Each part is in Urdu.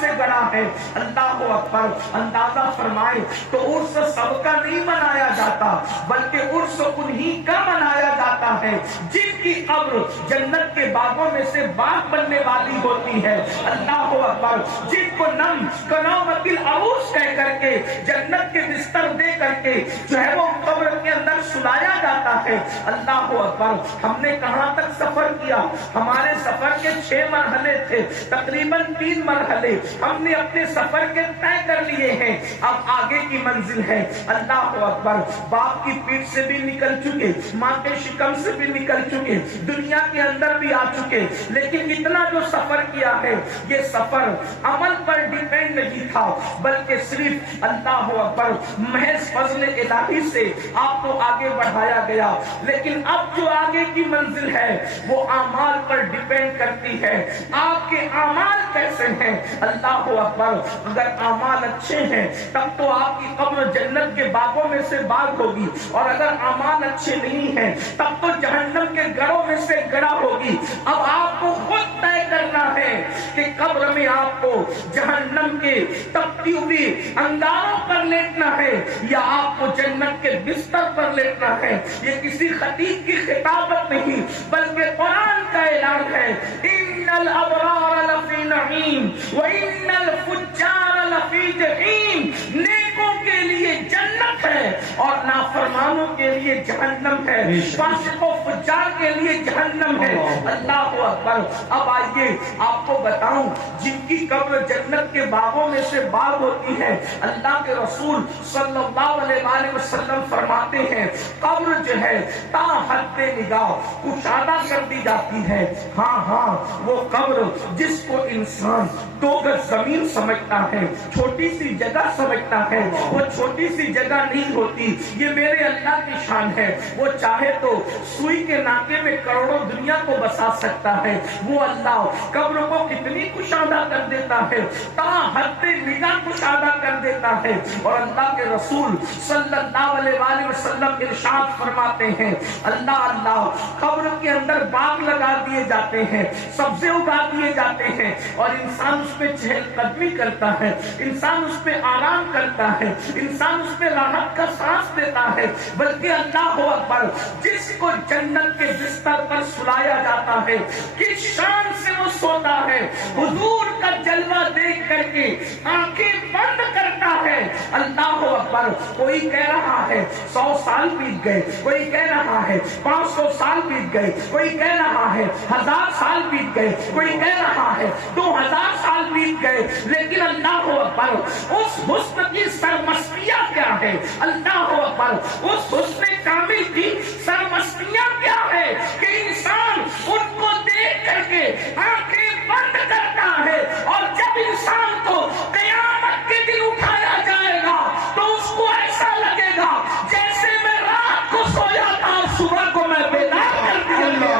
سے گڑا ہے. اللہ اکبر. اندازہ فرمائے تو عرس سب کا نہیں منایا جاتا بلکہ عرس انہی کا منایا جاتا ہے جن کی قبر جنت کے باغوں میں سے باغ بننے والی ہوتی ہے. اللہ اکبر. جن کو نم کنومت العروس کہہ کر کے جنت کے بستر دے کر کے جو ہے وہ قبر کے اندر سلایا جاتا ہے. اللہ اکبر. ہم نے کہاں تک سفر کیا؟ ہمارے سفر کے 6 مرحلے تھے، تقریباً 3 مرحلے ہم نے اپنے سفر کے طے کر لیے ہیں. اب آگے کی منزل ہے. اللہ اکبر. باپ کی پیٹھ سے بھی نکل چکے، ماں کے شکم سے بھی نکل چکے، دنیا کے اندر بھی آ چکے، لیکن اتنا جو سفر کیا ہے یہ سفر عمل پر ڈیپینڈ نہیں تھا بلکہ صرف اللہ اکبر محض فضل الہی سے آپ کو آگے بڑھایا گیا. لیکن اب جو آگے کی منزل ہے وہ اعمال پر ڈیپینڈ کرتی ہے. آپ کے اعمال کیسے ہیں؟ اللہ اکبر. اگر اعمال اچھے ہیں تب تو آپ کی قبر جنت کے باغوں میں سے باغ ہوگی، اور اگر اعمال اچھے نہیں ہیں تب تو جہنم کے گڑھوں میں سے گڑھا ہوگی. اب آپ کو خود طے کرنا ہے کہ قبر میں آپ کو جہنم کے تپتی ہوئی انگاروں پر لیٹنا ہے یا آپ کو جنت کے بستر پر لیٹنا ہے. یہ کسی خطیب کی خطابت نہیں بلکہ قرآن کا اعلان ہے. ان الابرار لفی نعیم وان الفجار لفی جحیم. نیکوں کے لیے جنت ہے اور نافرمانوں کے لیے جہنم ہے، فاسق و فجار کے لیے جہنم ہے. اللہ اکبر. اب آئیے آپ کو بتاؤں جن کی قبر جنت کے باغوں میں سے باغ ہوتی ہے، اللہ کے رسول صلی اللہ علیہ وآلہ وسلم فرماتے ہیں قبر جو ہے تا حد نگاہ کشادہ کر دی جاتی ہے. ہاں وہ قبر جس کو انسان 2 گز زمین سمجھتا ہے، چھوٹی سی جگہ سمجھتا ہے، وہ چھوٹی سی جگہ نہیں ہوتی. یہ میرے اللہ کی شان ہے. وہ چاہے تو سوئی کے ناکے میں کروڑوں دنیا کو بسا سکتا ہے. وہ اللہ قبر کو کتنی کشادہ کر دیتا ہے، تا حد نگاہ کشادہ کر دیتا ہے. اور اللہ کے رسول صلی اللہ علیہ وآلہ وسلم ارشاد فرماتے ہیں اللہ قبر کے اندر باغ لگا دیے جاتے ہیں، سبزے اگا دیے جاتے ہیں، اور انسان اس پہ چہل قدمی کرتا ہے، انسان اس پہ آرام کرتا ہے، انسان اس پہ راحت کا سانس دیتا ہے. بلکہ اللہ اکبر جس کو جنت کے بستر پر سلایا جاتا ہے کس شان سے وہ سوتا ہے، حضور کا جلوہ دیکھ کر کے آنکھیں بند کرتا ہے. اللہ اکبر. کوئی کہہ رہا ہے 100 سال بیت گئے، کوئی کہہ رہا ہے 500 سال بیت گئے، کوئی کہہ رہا ہے 1000 سال بیت گئے، کوئی کہہ رہا ہے 2000 سال بیت گئے. لیکن اللہ اکبر اس حسن کی سرمستیاں کیا ہے؟ اللہ اکبر اس حسن کامل کی سرمستیاں کیا ہے کہ انسان ان کو دیکھ کر کے آنکھیں بند کرتا ہے. اور جب انسان کو قیامت کے دن اٹھایا جائے گا تو اس کو ایسا لگے گا جیسے میں رات کو سویا تھا اور صبح کو میں بیدار کر دیا گیا.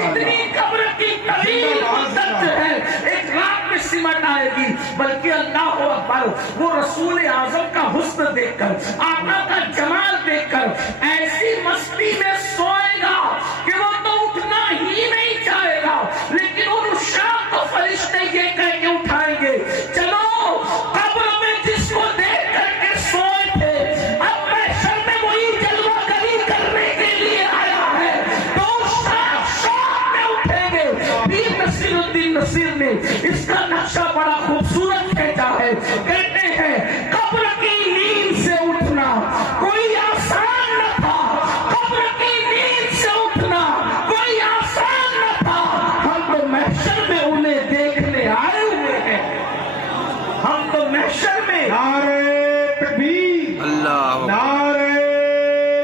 اتنی قبر کی طویل مدت جو ہے ایک رات میں سمٹ آئے گی. بلکہ اللہ اکبر وہ رسول اعظم کا حسن دیکھ کر، آقا کا جمال دیکھ کر ایسی مستی میں سوئے گا کہ وہ تو اٹھنا ہی نہیں چاہے گا. لیکن ان شام کو فرشتے یہ کہہ کے اٹھائیں گے چلو قبر میں جس کو دیکھ کر کے سوئے تھے اب محشر میں وہی جلوہ گری کرنے کے لیے آیا ہے. تو شام میں اٹھیں گے. پیر نصیر الدین نصیر نے اس کا نقشہ بڑا خوبصورت کھینچا ہے. کہتے ہیں قبر کی نیند سے اٹھنا کوئی آسان نہ تھا، قبر کی نیند سے اٹھنا کوئی آسان نہ تھا. ہم تو محشر میں انہیں دیکھنے آئے ہوئے ہیں. ہم تو محشر میں نعرہ تکبیر، اللہ نعرہ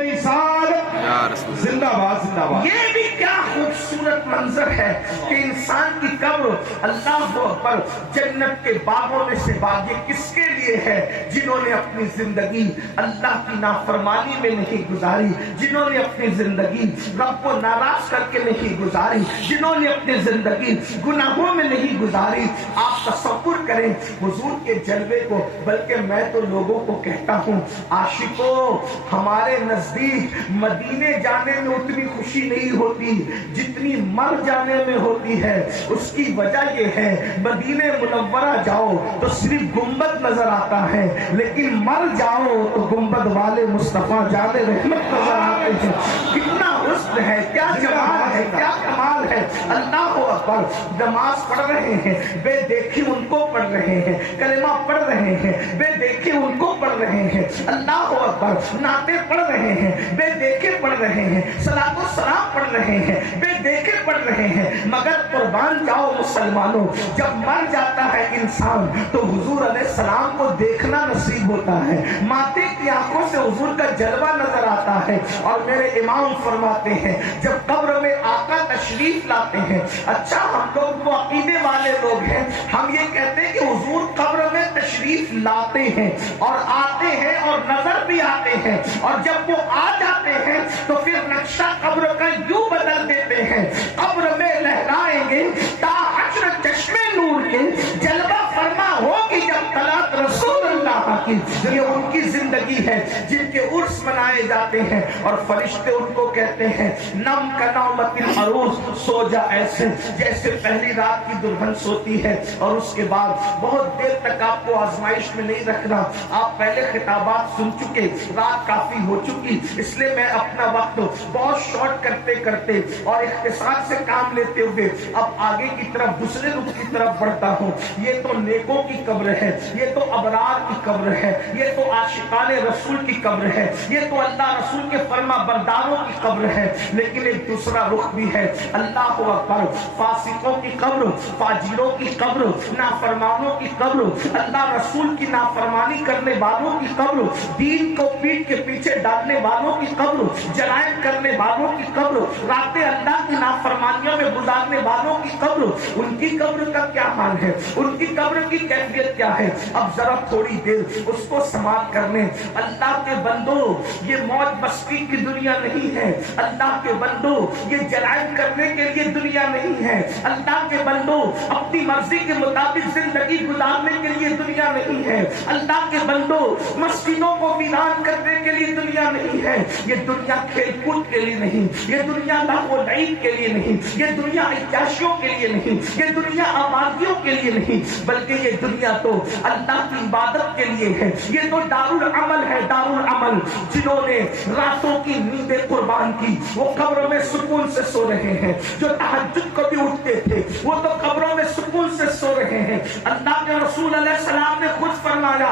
رسالت، زندہ باد زندہ باد. یہ بھی کیا خوبصورت منظر ہے کہ انسان کی قبر اللہ اکبر جنت کے باغوں میں سے باغ. یہ کس کے لیے ہے؟ جنہوں نے اپنی زندگی اللہ کی نافرمانی میں نہیں گزاری، جنہوں نے اپنی زندگی رب کو ناراض کر کے نہیں گزاری، جنہوں نے اپنی زندگی گناہوں میں نہیں گزاری. آپ تصور کریں حضور کے جلوے کو، بلکہ میں تو لوگوں کو کہتا ہوں عاشقوں، ہمارے نزدیک مدینے جانے میں اتنی خوشی نہیں ہوتی جتنی مر جانے میں ہوتی ہے۔ اس کی وجہ یہ ہے مدینے منورہ جاؤ تو صرف گنبد نظر آتا ہے، لیکن مر جاؤ تو گنبد والے مصطفیٰ جان رحمت نظر آتے ہیں۔ کتنا حسن ہے، کیا جمال ہے، کیا کمال ہے۔ اللہ اکبر، نماز پڑھ رہے ہیں بے دیکھی ان کو پڑھ رہے ہیں، کلمہ پڑھ رہے ہیں بے دیکھے ان کو پڑھ رہے ہیں، اللہ اکبر، نعتیں پڑھ رہے ہیں بے دیکھے پڑھ رہے ہیں، صلاۃ و سلام پڑھ رہے ہیں بے دیکھے پڑھ رہے ہیں، مگر قربان جاؤ مسلمانوں، جب مر جاتا ہے انسان تو حضور علیہ السلام کو دیکھنا نصیب ہوتا ہے، ماتے کی آنکھوں سے حضور کا جلوہ نظر آتا ہے۔ اور میرے امام فرماتے ہیں جب قبر میں آقا تشریف لاتے ہیں، اچھا ہم لوگ وہ عقیدے والے لوگ ہیں، ہم یہ کہتے ہیں کہ حضور قبر میں تشریف لاتے ہیں اور آتے ہیں اور نظر بھی آتے ہیں، اور جب وہ آ جاتے ہیں تو پھر نقشہ قبر کا یوں بدل دیتے ہیں، قبر میں لہرائیں گے تا حشر چشمے نور کے، جلوہ فرما ہوگی جب طلعت رسول اللہ کی۔ یہ ان کی زندگی ہے جن کے عرس منائے جاتے ہیں، اور فرشتے ان کو کہتے ہیں نم کا نومت العروس، سو جا ایسے جیسے پہلی رات کی دلہن سوتی ہے، اور اس کے بعد بہت دیر تک آپ کو آزمائش میں نہیں رکھنا۔ آپ پہلے خطابات سن چکے، رات کافی ہو چکی، اس لیے میں اپنا وقت بہت شارٹ کرتے کرتے اور اختصار سے کام لیتے ہوئے اب آگے کی طرف دوسرے رخ کی طرف بڑھتا ہوں۔ یہ تو نیکوں کی قبر ہے، یہ تو ابرار کی قبر ہے، یہ تو عاشقان رسول کی قبر ہے، یہ تو اللہ رسول کے فرما برداروں کی قبر ہے، لیکن ایک دوسرا رخ بھی ہے، اللہ اکبر، فاسقوں کی قبر، فاجروں کی قبر، نافرمانوں کی قبر، اللہ رسول کی نافرمانی کرنے والوں کی قبر، دین کو پیٹ کے پیچھے ڈالنے والوں کی قبر، جرائم کرنے والوں کی قبر، راتیں اللہ کی نافرمانیوں میں گزارنے والوں کی قبر۔ ان کی قبر کا کیا حال ہے، ان کی قبر کی کیفیت کیا ہے؟ اب ذرا تھوڑی دیر اس کو سماعت کر لیں۔ اللہ کے بندو، یہ موج مستی کی دنیا نہیں ہے، اللہ کے بندو یہ جرائم کرنے کے لیے دنیا نہیں ہے، اللہ کے بندو اپنی مرضی کے مطابق زندگی گزارنے کے لیے دنیا نہیں ہے، اللہ کے بندو مسجدوں کو ویران کرنے کے لیے دنیا نہیں ہے، یہ دنیا کھیل کود کے لیے نہیں، یہ دنیا لہو و لعب کے لیے نہیں، یہ دنیا عیاشیوں کے لیے نہیں، یہ دنیا آبادیوں کے لیے نہیں، بلکہ یہ دنیا تو اللہ کی عبادت کے لیے ہے، یہ تو دارالعمل ہے، دارالعمل۔ جنہوں نے راتوں کی نیندیں قربان کی وہ قبروں میں سکون سے سو رہے ہیں، جو تہجد کو بھی اٹھتے تھے وہ تو قبروں میں سکون سے سو رہے ہیں۔ اللہ کے رسول علیہ السلام نے خود فرمایا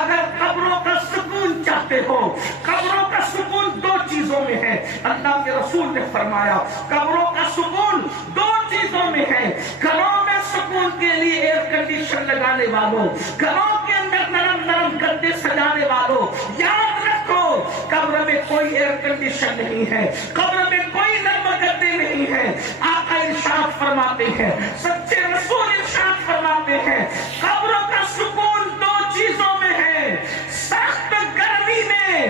اگر قبروں کا سکون چاہتے ہو، قبروں کا سکون دو چیزوں میں ہے۔ اللہ کے رسول نے فرمایا قبروں کا سکون دو چیزوں میں ہے، گھروں میں سکون کے لیے ایئر کنڈیشن لگانے والوں، گھروں کے اندر نرم نرم گدے سجانے والوں، یاد رکھو قبر میں کوئی ایئر کنڈیشن نہیں ہے، قبر میں کوئی نرم گدے نہیں ہے۔ آقا ارشاد فرماتے ہیں، سچے رسول ارشاد فرماتے ہیں قبروں کا سکون دو چیزوں میں ہے، سخت گرمی میں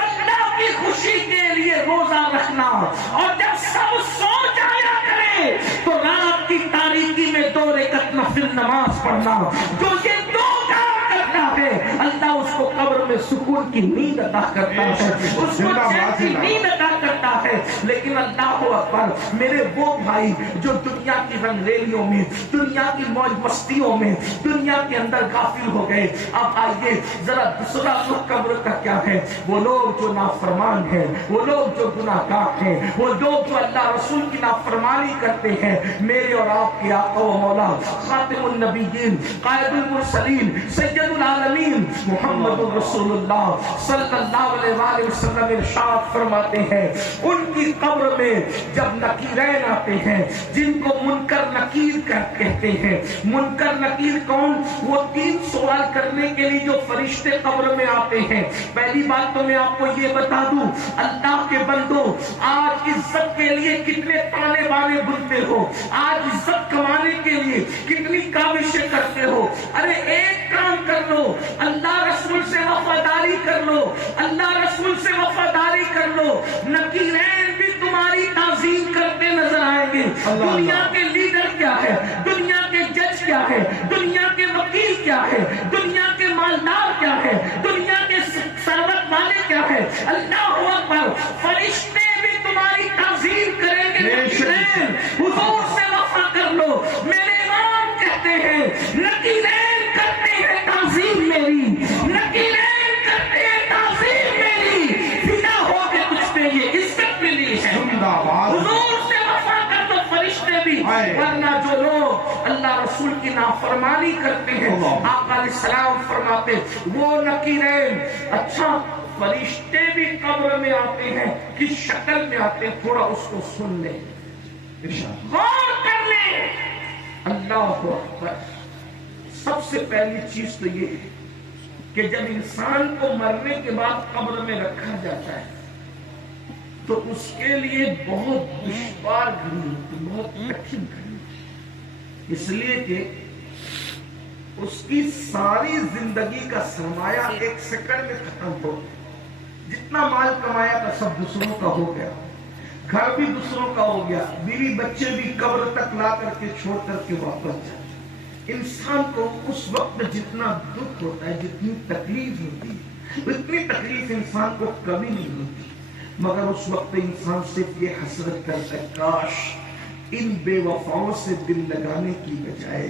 اللہ کی خوشی کے لیے روزہ رکھنا، اور جب سب سو جایا کرے تو رات کی تاریکی میں 2 رکعت نفل نماز پڑھنا۔ جو یہ 2 کام کرتا ہے اللہ اس کو قبر میں سکون کی نیند عطا کرتا ہے، اس کو چین کی نیند عطا کرتا ہے۔ لیکن اللہ اکبر، میرے وہ بھائی جو دنیا کی رنگریلیوں میں، دنیا کی موج مستیوں میں، دنیا کے اندر غافل ہو گئے، اب آئیے ذرا دوسرا رخ قبر کا کیا ہے۔ وہ لوگ جو نافرمان ہیں، وہ لوگ جو گناہ گار ہیں، وہ لوگ جو اللہ رسول کی نافرمانی کرتے ہیں، میرے اور آپ کے آقا و مولا خاتم النبیین، قائد المرسلین، سید العالمین محمد رسول اللہ صلی اللہ علیہ وآلہ وسلم ارشاد فرماتے ہیں ان کی قبر میں جب نکیرین آتے ہیں جن کو منکر نکیر کہتے ہیں۔ منکر نکیر کون؟ وہ 3 سوال کرنے کے لیے جو فرشتے قبر میں آتے ہیں۔ پہلی بات تو میں آپ کو یہ بتا دوں، اللہ کے بندو آج عزت کے لیے کتنے تانے بانے بنتے ہو، آج عزت کمانے کے لیے کتنی کاوشیں کرتے ہو۔ ارے ایک کام کر لو، اللہ رسول سے وفاداری کر لو، اللہ رسول سے وفاداری کر لو، نکیرین بھی تمہاری تعظیم کرتے نظر آئیں گے۔ دنیا کے لیڈر کیا ہے، دنیا کے جج کیا ہے، دنیا کے وکیل کیا ہے؟ اللہ اکبر، فرشتے بھی تمہاری تعظیم کریں گے، نکیرین حضور سے وفا کر لو۔ میرے امام کہتے ہیں نکیرین کرتے ہیں تعظیم میری، نکیرین کرتے ہیں تعظیم میری، فدا ہو کے تجھ پہ یہ عزت ملی ہے۔ حضور سے وفا کر دو فرشتے بھی، ورنہ جو لوگ اللہ رسول کی نافرمانی کرتے ہیں، آقا علیہ السلام فرماتے وہ نکیرین، اچھا فرشتے بھی قبر میں آتے ہیں، کس شکل میں آتے ہیں، تھوڑا اس کو سن لیں، غور کر لیں۔ اللہ اکبر، سب سے پہلی چیز تو یہ ہے کہ جب انسان کو مرنے کے بعد قبر میں رکھا جاتا ہے تو اس کے لیے بہت دشوار گھڑی ہوتی، بہت کٹھن گھڑی ہوتی، اس لیے کہ اس کی ساری زندگی کا سرمایہ ایک سیکنڈ میں ختم ہو گیا۔ جتنا مال کمایا تھا سب دوسروں کا ہو گیا، گھر بھی دوسروں کا ہو گیا، بیوی بچے بھی قبر تک لا کر کے چھوڑ کر کے واپس جائے۔ انسان کو اس وقت جتنا دکھ ہوتا ہے، جتنی تکلیف ہوتی ہے، اتنی تکلیف انسان کو کبھی نہیں ہوتی، مگر اس وقت انسان صرف یہ حسرت کرتا ہے کاش ان بے وفاؤں سے دل لگانے کی بجائے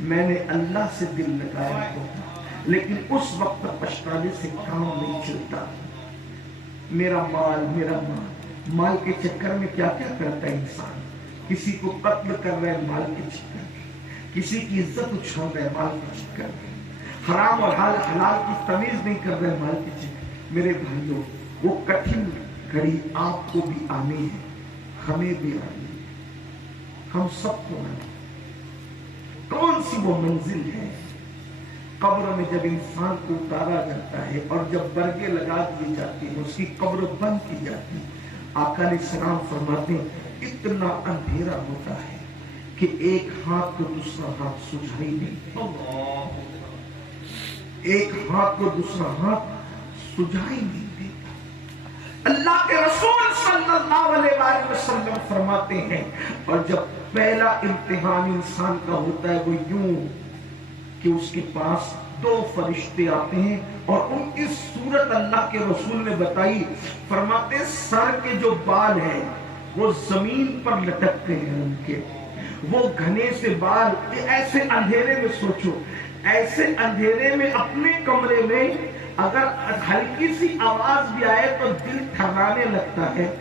میں نے اللہ سے دل لگایا ہوتا، لیکن اس وقت پچھتانے سے کام نہیں چلتا۔ میرا مال کے چکر میں کیا کیا کرتا ہے انسان، کسی کو قتل کر رہا ہے مال کے چکر میں، کسی کی عزت اچھال رہا ہے مال کے چکر میں، حرام اور حلال کی تمیز نہیں کر رہا ہے مال کے چکر میں۔ میرے بھائیوں، وہ کٹھن گھڑی آپ کو بھی آنی ہے، ہمیں بھی آنی ہے، ہم سب کو آنی ہے۔ کون سی وہ منزل ہے؟ قبر میں جب انسان کو اتارا جاتا ہے اور جب برگے لگا دی جاتی ہیں، اس کی قبر بند کی جاتی ہے، آقا علیہ السلام فرماتے ہیں اتنا اندھیرا ہوتا ہے کہ ایک ہاتھ کو دوسرا ہاتھ سجھائی نہیں، ایک ہاتھ کو دوسرا ہاتھ سجھائی نہیں دیتا۔ اللہ کے رسول صلی اللہ علیہ وآلہ وسلم فرماتے ہیں اور جب پہلا امتحان انسان کا ہوتا ہے وہ یوں کہ اس کے پاس دو فرشتے آتے ہیں اور ان کی صورت اللہ کے رسول نے بتائی، فرماتے سر کے جو بال ہیں وہ زمین پر لٹکتے ہیں، ان کے وہ گھنے سے بال، ایسے اندھیرے میں سوچو، ایسے اندھیرے میں اپنے کمرے میں اگر ہلکی سی آواز بھی آئے تو دل تھرانے لگتا ہے،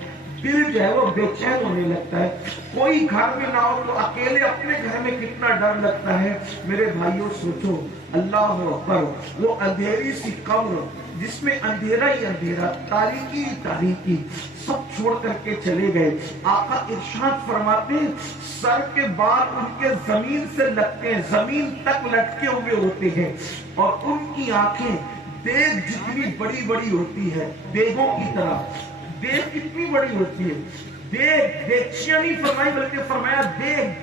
دل جو ہے وہ بے چین ہونے لگتا ہے، کوئی گھر میں نہ ہو تو اکیلے اپنے گھر میں کتنا ڈر لگتا ہے۔ میرے بھائیوں سوچو، اللہ اکبر، وہ اندھیری سی قبر جس میں اندھیرا ہی اندھیرا، تاریکی ہی تاریکی، سب چھوڑ کر کے چلے گئے۔ آقا ارشاد فرماتے ہیں سر کے بال ان کے زمین سے لگتے ہیں، زمین تک لٹکے ہوئے ہوتے ہیں، اور ان کی آنکھیں دیگ جتنی بڑی بڑی ہوتی ہے، دیگوں کی طرح، دیگ کتنی بڑی ہوتی ہے، دیگ، دیگچیاں نہیں فرمائی بلکہ فرمایا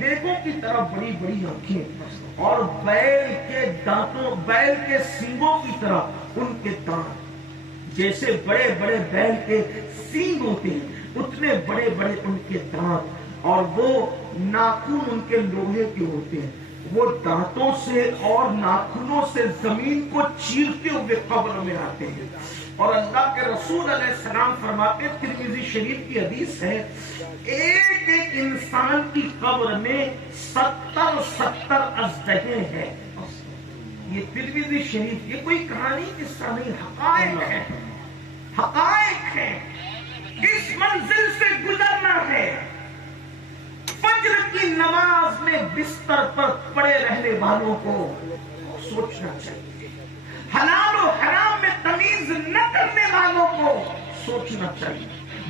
دیگوں کی طرح بڑی بڑی آنکھیں، اور بیل کے دانتوں، بیل کے سینگوں کی طرح ان کے دانت، جیسے بڑے بڑے بیل کے سینگ ہوتے ہیں اتنے بڑے بڑے ان کے دانت، اور وہ ناخن ان کے لوہے کے ہوتے ہیں، وہ دانتوں سے اور ناخنوں سے زمین کو چیرتے ہوئے قبر میں آتے ہیں۔ اور اللہ کے رسول علیہ السلام فرماتے، ترمذی شریف کی حدیث ہے، ایک ایک انسان کی قبر میں 70 اژدہیں ہیں۔ یہ ترمذی شریف، یہ کوئی کہانی قصہ نہیں، حقائق ہے، حقائق ہے۔ اس منزل سے گزرنا ہے۔ فجر کی نماز میں بستر پر پڑے رہنے والوں کو سوچنا چاہیے، حلال و حرام میں تمیز نہ کرنے والوں کو سوچنا چاہیے،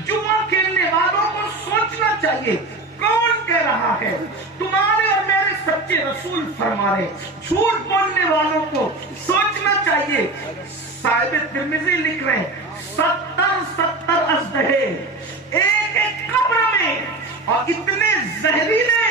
جوا کھیلنے والوں کو سوچنا چاہیے کون کہہ رہا ہے، تمہارے اور میرے سچے رسول فرما رہے، جھوٹ بولنے والوں کو سوچنا چاہیے۔ صاحب ترمذی لکھ رہے ہیں 70 اژدہے ایک ایک قبر میں، اور اتنے زہریلے،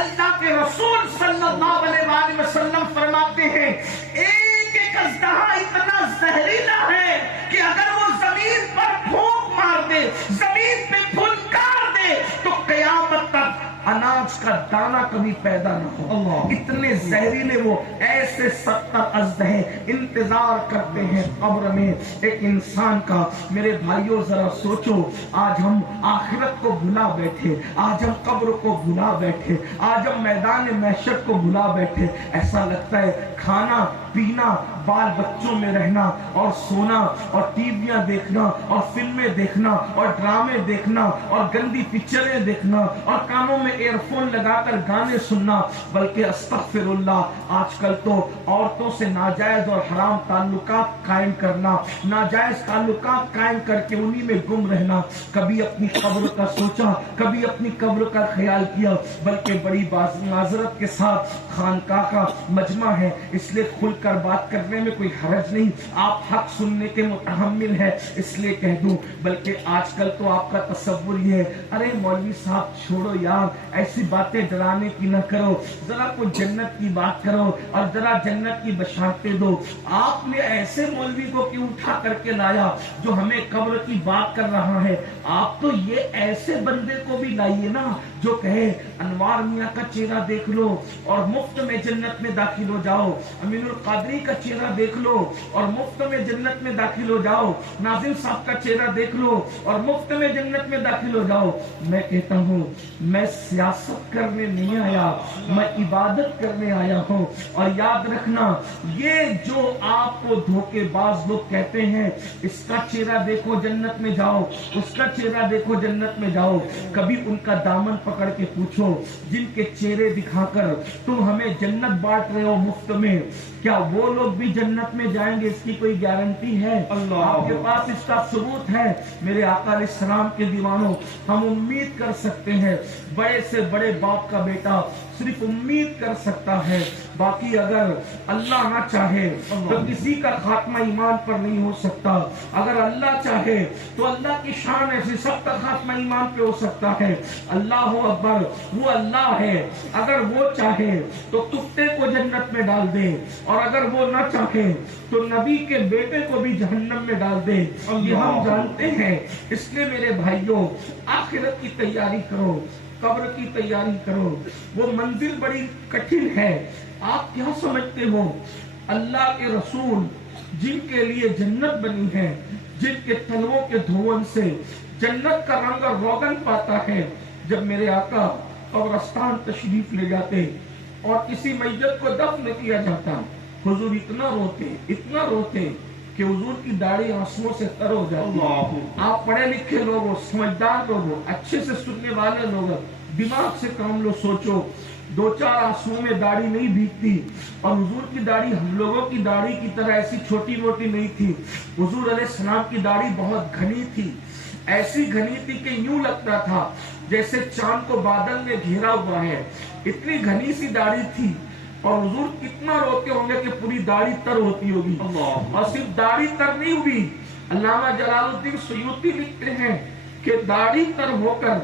اللہ کے رسول صلی اللہ علیہ وآلہ وسلم فرماتے ہیں ایک ایک اژدہا اتنا زہریلا ہے کہ اگر وہ زمین پر پھونک مار دے، زمین پہ پھنکار دے تو قیامت تک اناج کا دانہ کبھی پیدا نہ ہو، اتنے زہریلے وہ، ایسے ایسے 70 اژدہے انتظار کرتے ہیں قبر میں ایک انسان کا۔ میرے بھائیوں ذرا سوچو، آج ہم آخرت کو بھلا بیٹھے، آج ہم قبر کو بھلا بیٹھے، آج ہم میدان محشر کو بھلا بیٹھے۔ ایسا لگتا ہے کھانا پینا، بال بچوں میں رہنا اور سونا اور ٹی ویاں دیکھنا اور فلمیں دیکھنا اور ڈرامے دیکھنا اور گندی پکچریں دیکھنا اور کانوں میں ایئر فون لگا کر گانے سننا، بلکہ استغفر اللہ، آج کل تو عورتوں سے ناجائز اور حرام تعلقات قائم کرنا، ناجائز تعلقات قائم کر کے انہی میں گم رہنا۔ کبھی اپنی قبر کا سوچا، کبھی اپنی قبر کا خیال کیا، بلکہ بڑی معذرت کے ساتھ خانقاہ کا مجمع ہے، اس لیے کھل کر بات کرنے میں کوئی حرج نہیں، آپ حق سننے کے متحمل ہے اس لیے کہہ دوں۔ بلکہ آج کل تو آپ کا تصور یہ ہے، ارے مولوی صاحب چھوڑو یار، ایسی باتیں ڈرانے کی نہ کرو، ذرا کوئی جنت کی بات کرو اور ذرا جنت کی بشارتیں دو۔ آپ نے ایسے مولوی کو کیوں اٹھا کر کے لایا جو ہمیں قبر کی بات کر رہا ہے؟ آپ تو یہ ایسے بندے کو بھی لائیے نا جو کہے انوار میاں کا چہرہ دیکھ لو اور مفت میں جنت میں داخل ہو جاؤ، امین القادری کا چہرہ دیکھ لو اور مفت میں جنت میں داخل ہو جاؤ، ناظم صاحب کا چہرہ دیکھ لو اور مفت میں جنت میں داخل ہو جاؤ۔ میں کہتا ہوں میں سیاست کرنے نہیں آیا، میں عبادت کرنے آیا ہوں۔ اور یاد رکھنا، یہ جو آپ کو دھوکے باز لوگ کہتے ہیں اس کا چہرہ دیکھو جنت میں جاؤ، اس کا چہرہ دیکھو جنت میں جاؤ، کبھی ان کا دامن پکڑ کے پوچھو جن کے چہرے دکھا کر تم ہمیں جنت بانٹ رہے ہو مفت میں، کیا وہ لوگ بھی جنت میں جائیں گے؟ اس کی کوئی گارنٹی ہے؟ آپ کے پاس اس کا ثبوت ہے؟ میرے آقا علیہ السلام کے دیوانوں، ہم امید کر سکتے ہیں، بڑے سے بڑے باپ کا بیٹا صرف امید کر سکتا ہے، باقی اگر اللہ نہ چاہے تو کسی کا خاتمہ ایمان پر نہیں ہو سکتا۔ اگر اللہ چاہے تو اللہ کی شان ایسی سب کا خاتمہ ایمان پہ ہو سکتا ہے۔ اللہ اکبر، وہ اللہ ہے، اگر وہ چاہے تو کتے کو جنت میں ڈال دے، اور اگر وہ نہ چاہے تو نبی کے بیٹے کو بھی جہنم میں ڈال دے، یہ ہم جانتے ہیں۔ اس لیے میرے بھائیوں، آخرت کی تیاری کرو، قبر کی تیاری کرو، وہ منزل بڑی کٹھن ہے۔ آپ کیا سمجھتے ہو، اللہ کے رسول جن کے لیے جنت بنی ہے، جن کے تلووں کے دھون سے جنت کا رنگ اور روغن پاتا ہے، جب میرے آقا قبرستان تشریف لے جاتے اور کسی میت کو دفن کیا جاتا، حضور اتنا روتے کہ حضور کی داڑھی آنسوؤں سے تر ہو جاتی۔ آپ پڑھے لکھے لوگ ہو، سمجھدار لوگ ہو، اچھے سے سننے والے لوگ ہو، دماغ سے کام لو، سوچو، 2-4 آنسوؤں میں داڑھی نہیں بھیگتی، اور حضور کی داڑھی ہم لوگوں کی داڑھی کی طرح ایسی چھوٹی موٹی نہیں تھی۔ حضور علیہ السلام کی داڑھی بہت گھنی تھی، ایسی گھنی تھی کہ یوں لگتا تھا جیسے چاند کو بادل نے گھیرا ہوا ہے، اتنی گھنی سی داڑھی تھی۔ اور حضور کتنا روتے ہوں گے کہ پوری داڑھی تر ہوتی ہوگی، اور صرف داڑھی تر نہیں ہوئی، علامہ جلال الدین سیوطی لکھتے ہیں کہ داڑھی تر ہو کر،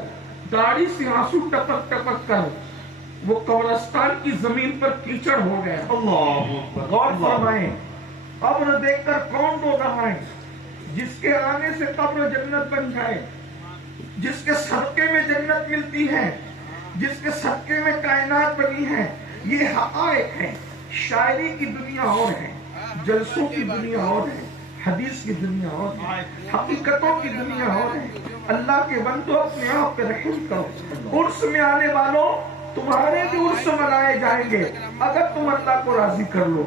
داڑھی سے آنسو ٹپک ٹپک کر وہ قبرستان کی زمین پر کیچڑ ہو گیا۔ غور فرمائیں، قبر دیکھ کر کون رو رہا ہے؟ جس کے آنے سے قبر جنت بن جائے، جس کے صدقے میں جنت ملتی ہے، جس کے صدقے میں کائنات بنی ہے۔ یہ حقائق ہے، شاعری کی دنیا اور ہے، جلسوں کی دنیا اور ہے، حدیث کی دنیا اور ہے، حقیقتوں کی دنیا اور ہے۔ اللہ کے بندو اپنے آپ پہ رحم کرو۔ عرس میں آنے والوں، تمہارے بھی عرس منائے جائیں گے اگر تم اللہ کو راضی کر لو۔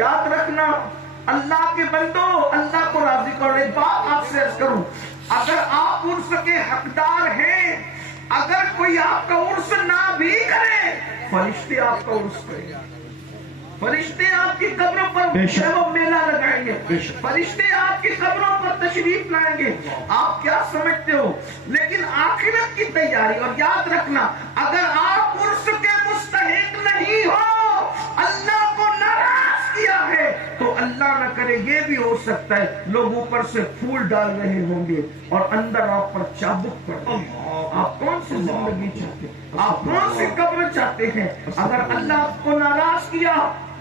یاد رکھنا، اللہ کے بندو، اللہ کو راضی کرو۔ ایک بات آپ سے عرض کروں، اگر آپ عرس کے حقدار ہیں، اگر کوئی آپ کا عرس نہ بھی کرے، فرشتے آپ کا عرس کریں گے، فرشتے آپ کی قبروں پر میلہ لگائیں گے، فرشتے آپ کی قبروں پر تشریف لائیں گے۔ آپ کیا سمجھتے ہو؟ لیکن آخرت کی تیاری، اور یاد رکھنا، اگر آپ عرس کے مستحق نہیں ہو، اللہ کو ناراض کیا ہے، تو اللہ نہ کرے یہ بھی ہو سکتا ہے لوگ اوپر سے پھول ڈال رہے ہوں گے اور اندر آپ پر چابک پڑ رہے ہیں۔ آپ کون سی زندگی چاہتے ہیں؟ آپ کون سی قبر چاہتے ہیں؟ اگر اللہ آپ کو ناراض کیا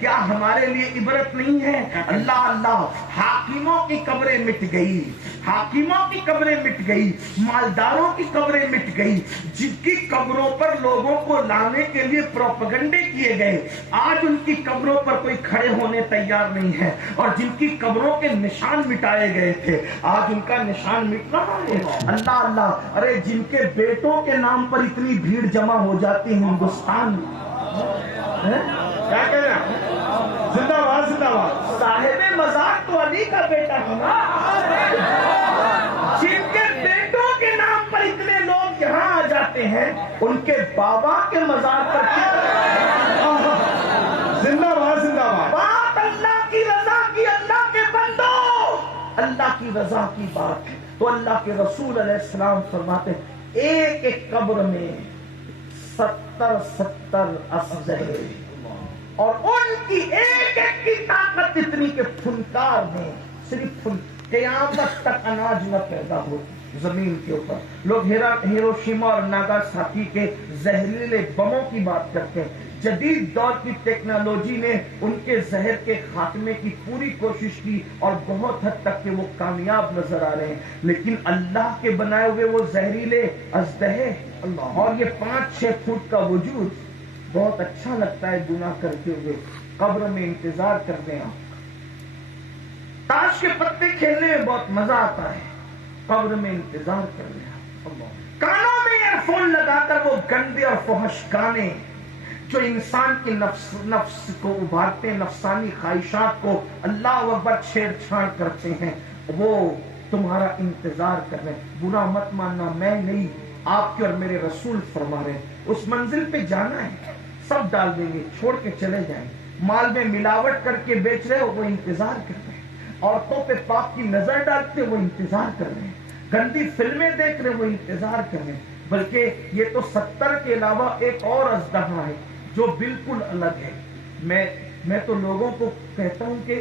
کیا ہمارے لیے عبرت نہیں ہے؟ اللہ اللہ، حاکموں کی قبریں مٹ گئی، حاکموں کی قبریں مٹ گئی، مالداروں کی قبریں مٹ گئی، جن کی قبروں پر لوگوں کو لانے کے لیے پروپیگنڈے کیے گئے، آج ان کی قبروں پر کوئی کھڑے ہونے تیار نہیں ہے، اور جن کی قبروں کے نشان مٹائے گئے تھے آج ان کا نشان مٹ رہا ہے۔ اللہ اللہ، ارے جن کے بیٹوں کے نام پر اتنی بھیڑ جمع ہو جاتی ہے ہندوستان میں، کیا کہہ رہے ہیں؟ زندہ باد زندہ باد۔ صاحب مزار تو علی کا بیٹا ہے نا، جن کے بیٹوں کے نام پر اتنے لوگ یہاں آ جاتے ہیں، ان کے بابا کے مزار پر زندہ باد زندہ باد۔ بات اللہ کی رضا کی، اللہ کے بندو، اللہ کی رضا کی بات ہے۔ تو اللہ کے رسول علیہ السلام فرماتے ہیں ایک ایک قبر میں 70 اصغر، اور ان کی ایک ایک کی طاقت اتنی کہ پھنکار میں صرف قیامت تک اناج نہ پیدا ہو زمین کے اوپر۔ لوگ ہیروشیما اور ناگاساکی کے زہریلے بموں کی بات کرتے ہیں، جدید دور کی ٹیکنالوجی نے ان کے زہر کے خاتمے کی پوری کوشش کی اور بہت حد تک کہ وہ کامیاب نظر آ رہے ہیں، لیکن اللہ کے بنائے ہوئے وہ زہریلے اژدہے اور یہ 5-6 فٹ کا وجود بہت اچھا لگتا ہے گناہ کرتے ہوئے قبر میں انتظار کرنے آپ۔ تاش کے پتے کھیلنے میں بہت مزہ آتا ہے، قبر میں انتظار کرنے آپ۔ کانوں میں ایئر فون لگا کر وہ گندے اور فحش گانے جو انسان کے نفس کو ابھارتے ہیں، نفسانی خواہشات کو اللہ اکبر چھیڑ چھاڑ کرتے ہیں، وہ تمہارا انتظار کر رہے ہیں۔ برا مت ماننا، میں نہیں، آپ کے اور میرے رسول فرما رہے ہیں اس منزل پہ جانا ہے، سب ڈال دیں گے، چھوڑ کے چلے جائیں۔ مال میں ملاوٹ کر کے بیچ رہے ہو وہ انتظار کر رہے ہیں، عورتوں پہ پاک کی نظر ڈالتے وہ انتظار کر رہے ہیں، گندی فلمیں دیکھ رہے وہ انتظار کر رہے ہیں۔ بلکہ یہ تو 70 کے علاوہ ایک اور اژدہا ہے جو بالکل الگ ہے۔ میں تو لوگوں کو کہتا ہوں کہ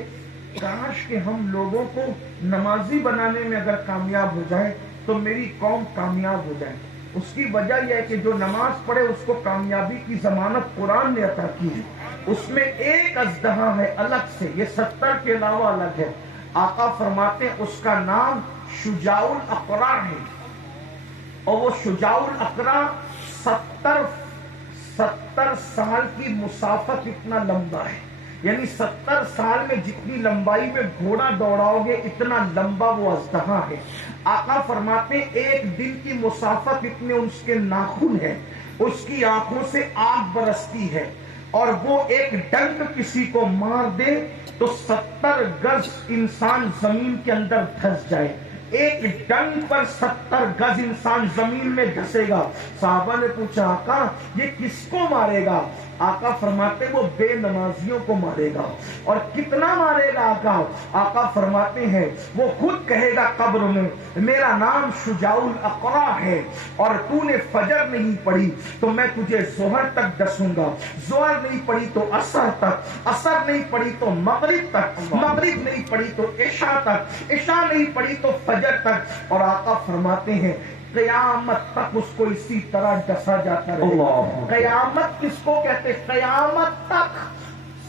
کاش کہ ہم لوگوں کو نمازی بنانے میں اگر کامیاب ہو جائے تو میری قوم کامیاب ہو جائے۔ اس کی وجہ یہ ہے کہ جو نماز پڑھے اس کو کامیابی کی ضمانت قرآن نے عطا کی ہے۔ اس میں ایک اژدہا ہے الگ سے، یہ 70 کے علاوہ الگ ہے۔ آقا فرماتے ہیں اس کا نام شجاع الاقرع ہے، اور وہ شجاع الاقرع 70 سال کی مسافت اتنا لمبا ہے، یعنی 70 سال میں جتنی لمبائی میں گھوڑا دوڑاؤ گے اتنا لمبا وہ اژدہا ہے۔ آقا فرماتے ہیں ایک دن کی مسافت اتنے اس کے ناخن ہے، اس کی آنکھوں سے آگ برستی ہے، اور وہ ایک ڈنک کسی کو مار دے تو 70 گز انسان زمین کے اندر دھس جائے۔ ایک ڈنگ پر 70 گز انسان زمین میں دھسے گا۔ صحابہ نے پوچھا آقا یہ کس کو مارے گا؟ آقا فرماتے وہ بے نمازیوں کو مارے گا۔ اور کتنا مارے گا آقا؟ آقا فرماتے ہیں وہ خود کہے گا قبر میں میرا نام شجاع الاقرع ہے، اور تو نے فجر نہیں پڑھی تو میں تجھے ظہر تک ڈسوں گا، ظہر نہیں پڑھی تو عصر تک، عصر نہیں پڑھی تو مغرب تک، مغرب نہیں پڑھی تو عشاء تک، عشاء نہیں پڑھی تو فجر تک۔ اور آقا فرماتے ہیں قیامت تک اس کو اسی طرح ڈسا جاتا رہے گا۔ قیامت کس کو کہتے؟ قیامت تک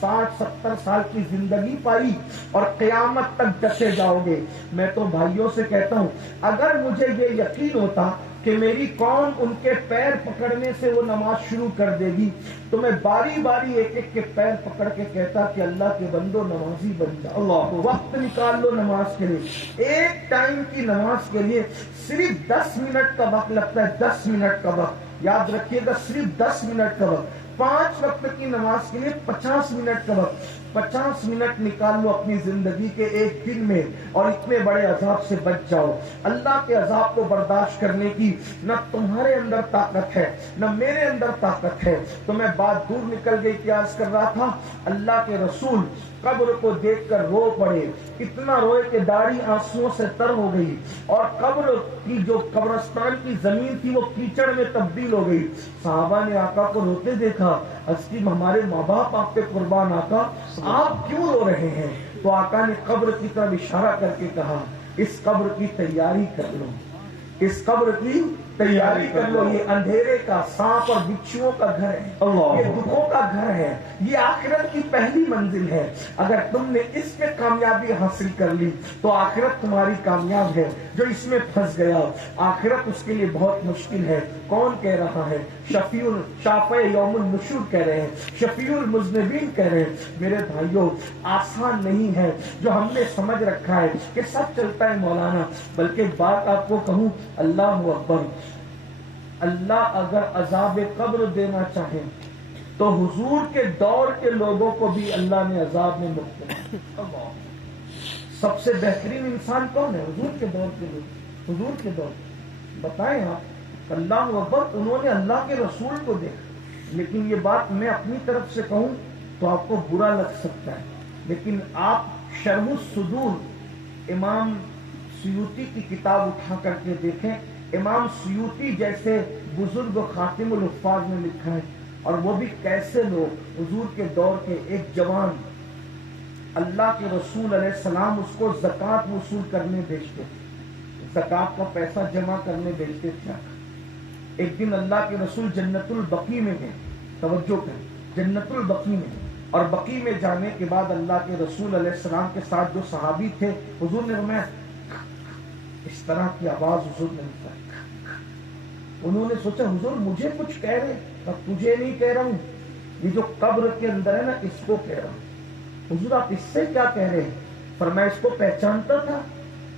60-70 سال کی زندگی پائی اور قیامت تک ڈسے جاؤ گے۔ میں تو بھائیوں سے کہتا ہوں اگر مجھے یہ یقین ہوتا کہ میری قوم ان کے پیر پکڑنے سے وہ نماز شروع کر دے گی تو میں باری باری ایک ایک کے پیر پکڑ کے کہتا کہ اللہ کے بندو نمازی بن جاؤ، وقت نکال لو نماز کے لیے۔ ایک ٹائم کی نماز کے لیے صرف 10 منٹ کا وقت لگتا ہے، 10 منٹ کا وقت یاد رکھیے گا، صرف 10 منٹ کا وقت۔ 5 وقت کی نماز کے لیے 50 منٹ کا وقت، 50 منٹ نکال لو اپنی زندگی کے ایک دن میں اور اتنے بڑے عذاب سے بچ جاؤ۔ اللہ کے عذاب کو برداشت کرنے کی نہ تمہارے اندر طاقت ہے نہ میرے اندر طاقت ہے۔ تو میں بات دور نکل گئی، قیاس کر رہا تھا اللہ کے رسول قبر کو دیکھ کر رو پڑے، اتنا روئے کہ داڑھی آنسوؤں سے تر ہو گئی، اور قبر کی جو قبرستان کی زمین تھی وہ کیچڑ میں تبدیل ہو گئی۔ صحابہ نے آقا کو روتے دیکھا، اس کی ہمارے ماں باپ آپ پہ قربان، آقا آپ کیوں رو رہے ہیں؟ تو آقا نے قبر کی طرف اشارہ کر کے کہا اس قبر کی تیاری کر لو، اس قبر کی تیاری کر لو، یہ اندھیرے کا، سانپ اور بچھوؤں کا گھر ہے، اللہ یہ دکھوں کا گھر ہے، یہ آخرت کی پہلی منزل ہے۔ اگر تم نے اس میں کامیابی حاصل کر لی تو آخرت تمہاری کامیاب ہے، جو اس میں پھنس گیا آخرت اس کے لیے بہت مشکل ہے۔ کون کہہ رہا ہے؟ شافع یوم النشور کہہ رہے ہیں، شفیع المذنبین کہہ رہے ہیں۔ میرے بھائیوں، آسان نہیں ہے جو ہم نے سمجھ رکھا ہے کہ سب چلتا ہے مولانا، بلکہ بات آپ کو کہوں، اللہ اکبر، اللہ اگر عذاب قبر دینا چاہے تو حضور کے دور کے لوگوں کو بھی اللہ نے عذاب میں مبتلا۔ سب سے بہترین انسان کون ہے؟ حضور کے دور کے لوگ، حضور کے دور بتائیں آپ، اللہ اکبر، انہوں نے اللہ کے رسول کو دیکھا۔ لیکن یہ بات میں اپنی طرف سے کہوں تو آپ کو برا لگ سکتا ہے، لیکن آپ شرح الصدور امام سیوطی کی کتاب اٹھا کر کے دیکھیں۔ امام سیوطی جیسے بزرگ خاتم الحفاظ میں لکھا ہے، اور وہ بھی کیسے لوگ حضور کے دور کے ایک جوان، اللہ کے رسول علیہ السلام اس کو زکوٰۃ وصول کرنے بھیجتے تھے، زکوٰۃ کا پیسہ جمع کرنے بھیجتے تھے۔ ایک دن اللہ کے رسول جنت البقیع میں گئے، توجہ کریں، جنت البقیع میں، اور بقیع میں جانے کے بعد اللہ کے رسول علیہ السلام کے ساتھ جو صحابی تھے، حضور نے فرمایا اس طرح کی آواز حضور نے نکالی۔ انہوں نے سوچا حضور مجھے کچھ کہہ رہے، اب تجھے نہیں کہہ رہا ہوں، یہ جو قبر کے اندر ہے نا اس کو کہہ رہا ہوں۔ حضور آپ اس سے کیا کہہ رہے ہیں؟ فرمایا اس کو پہچانتا تھا،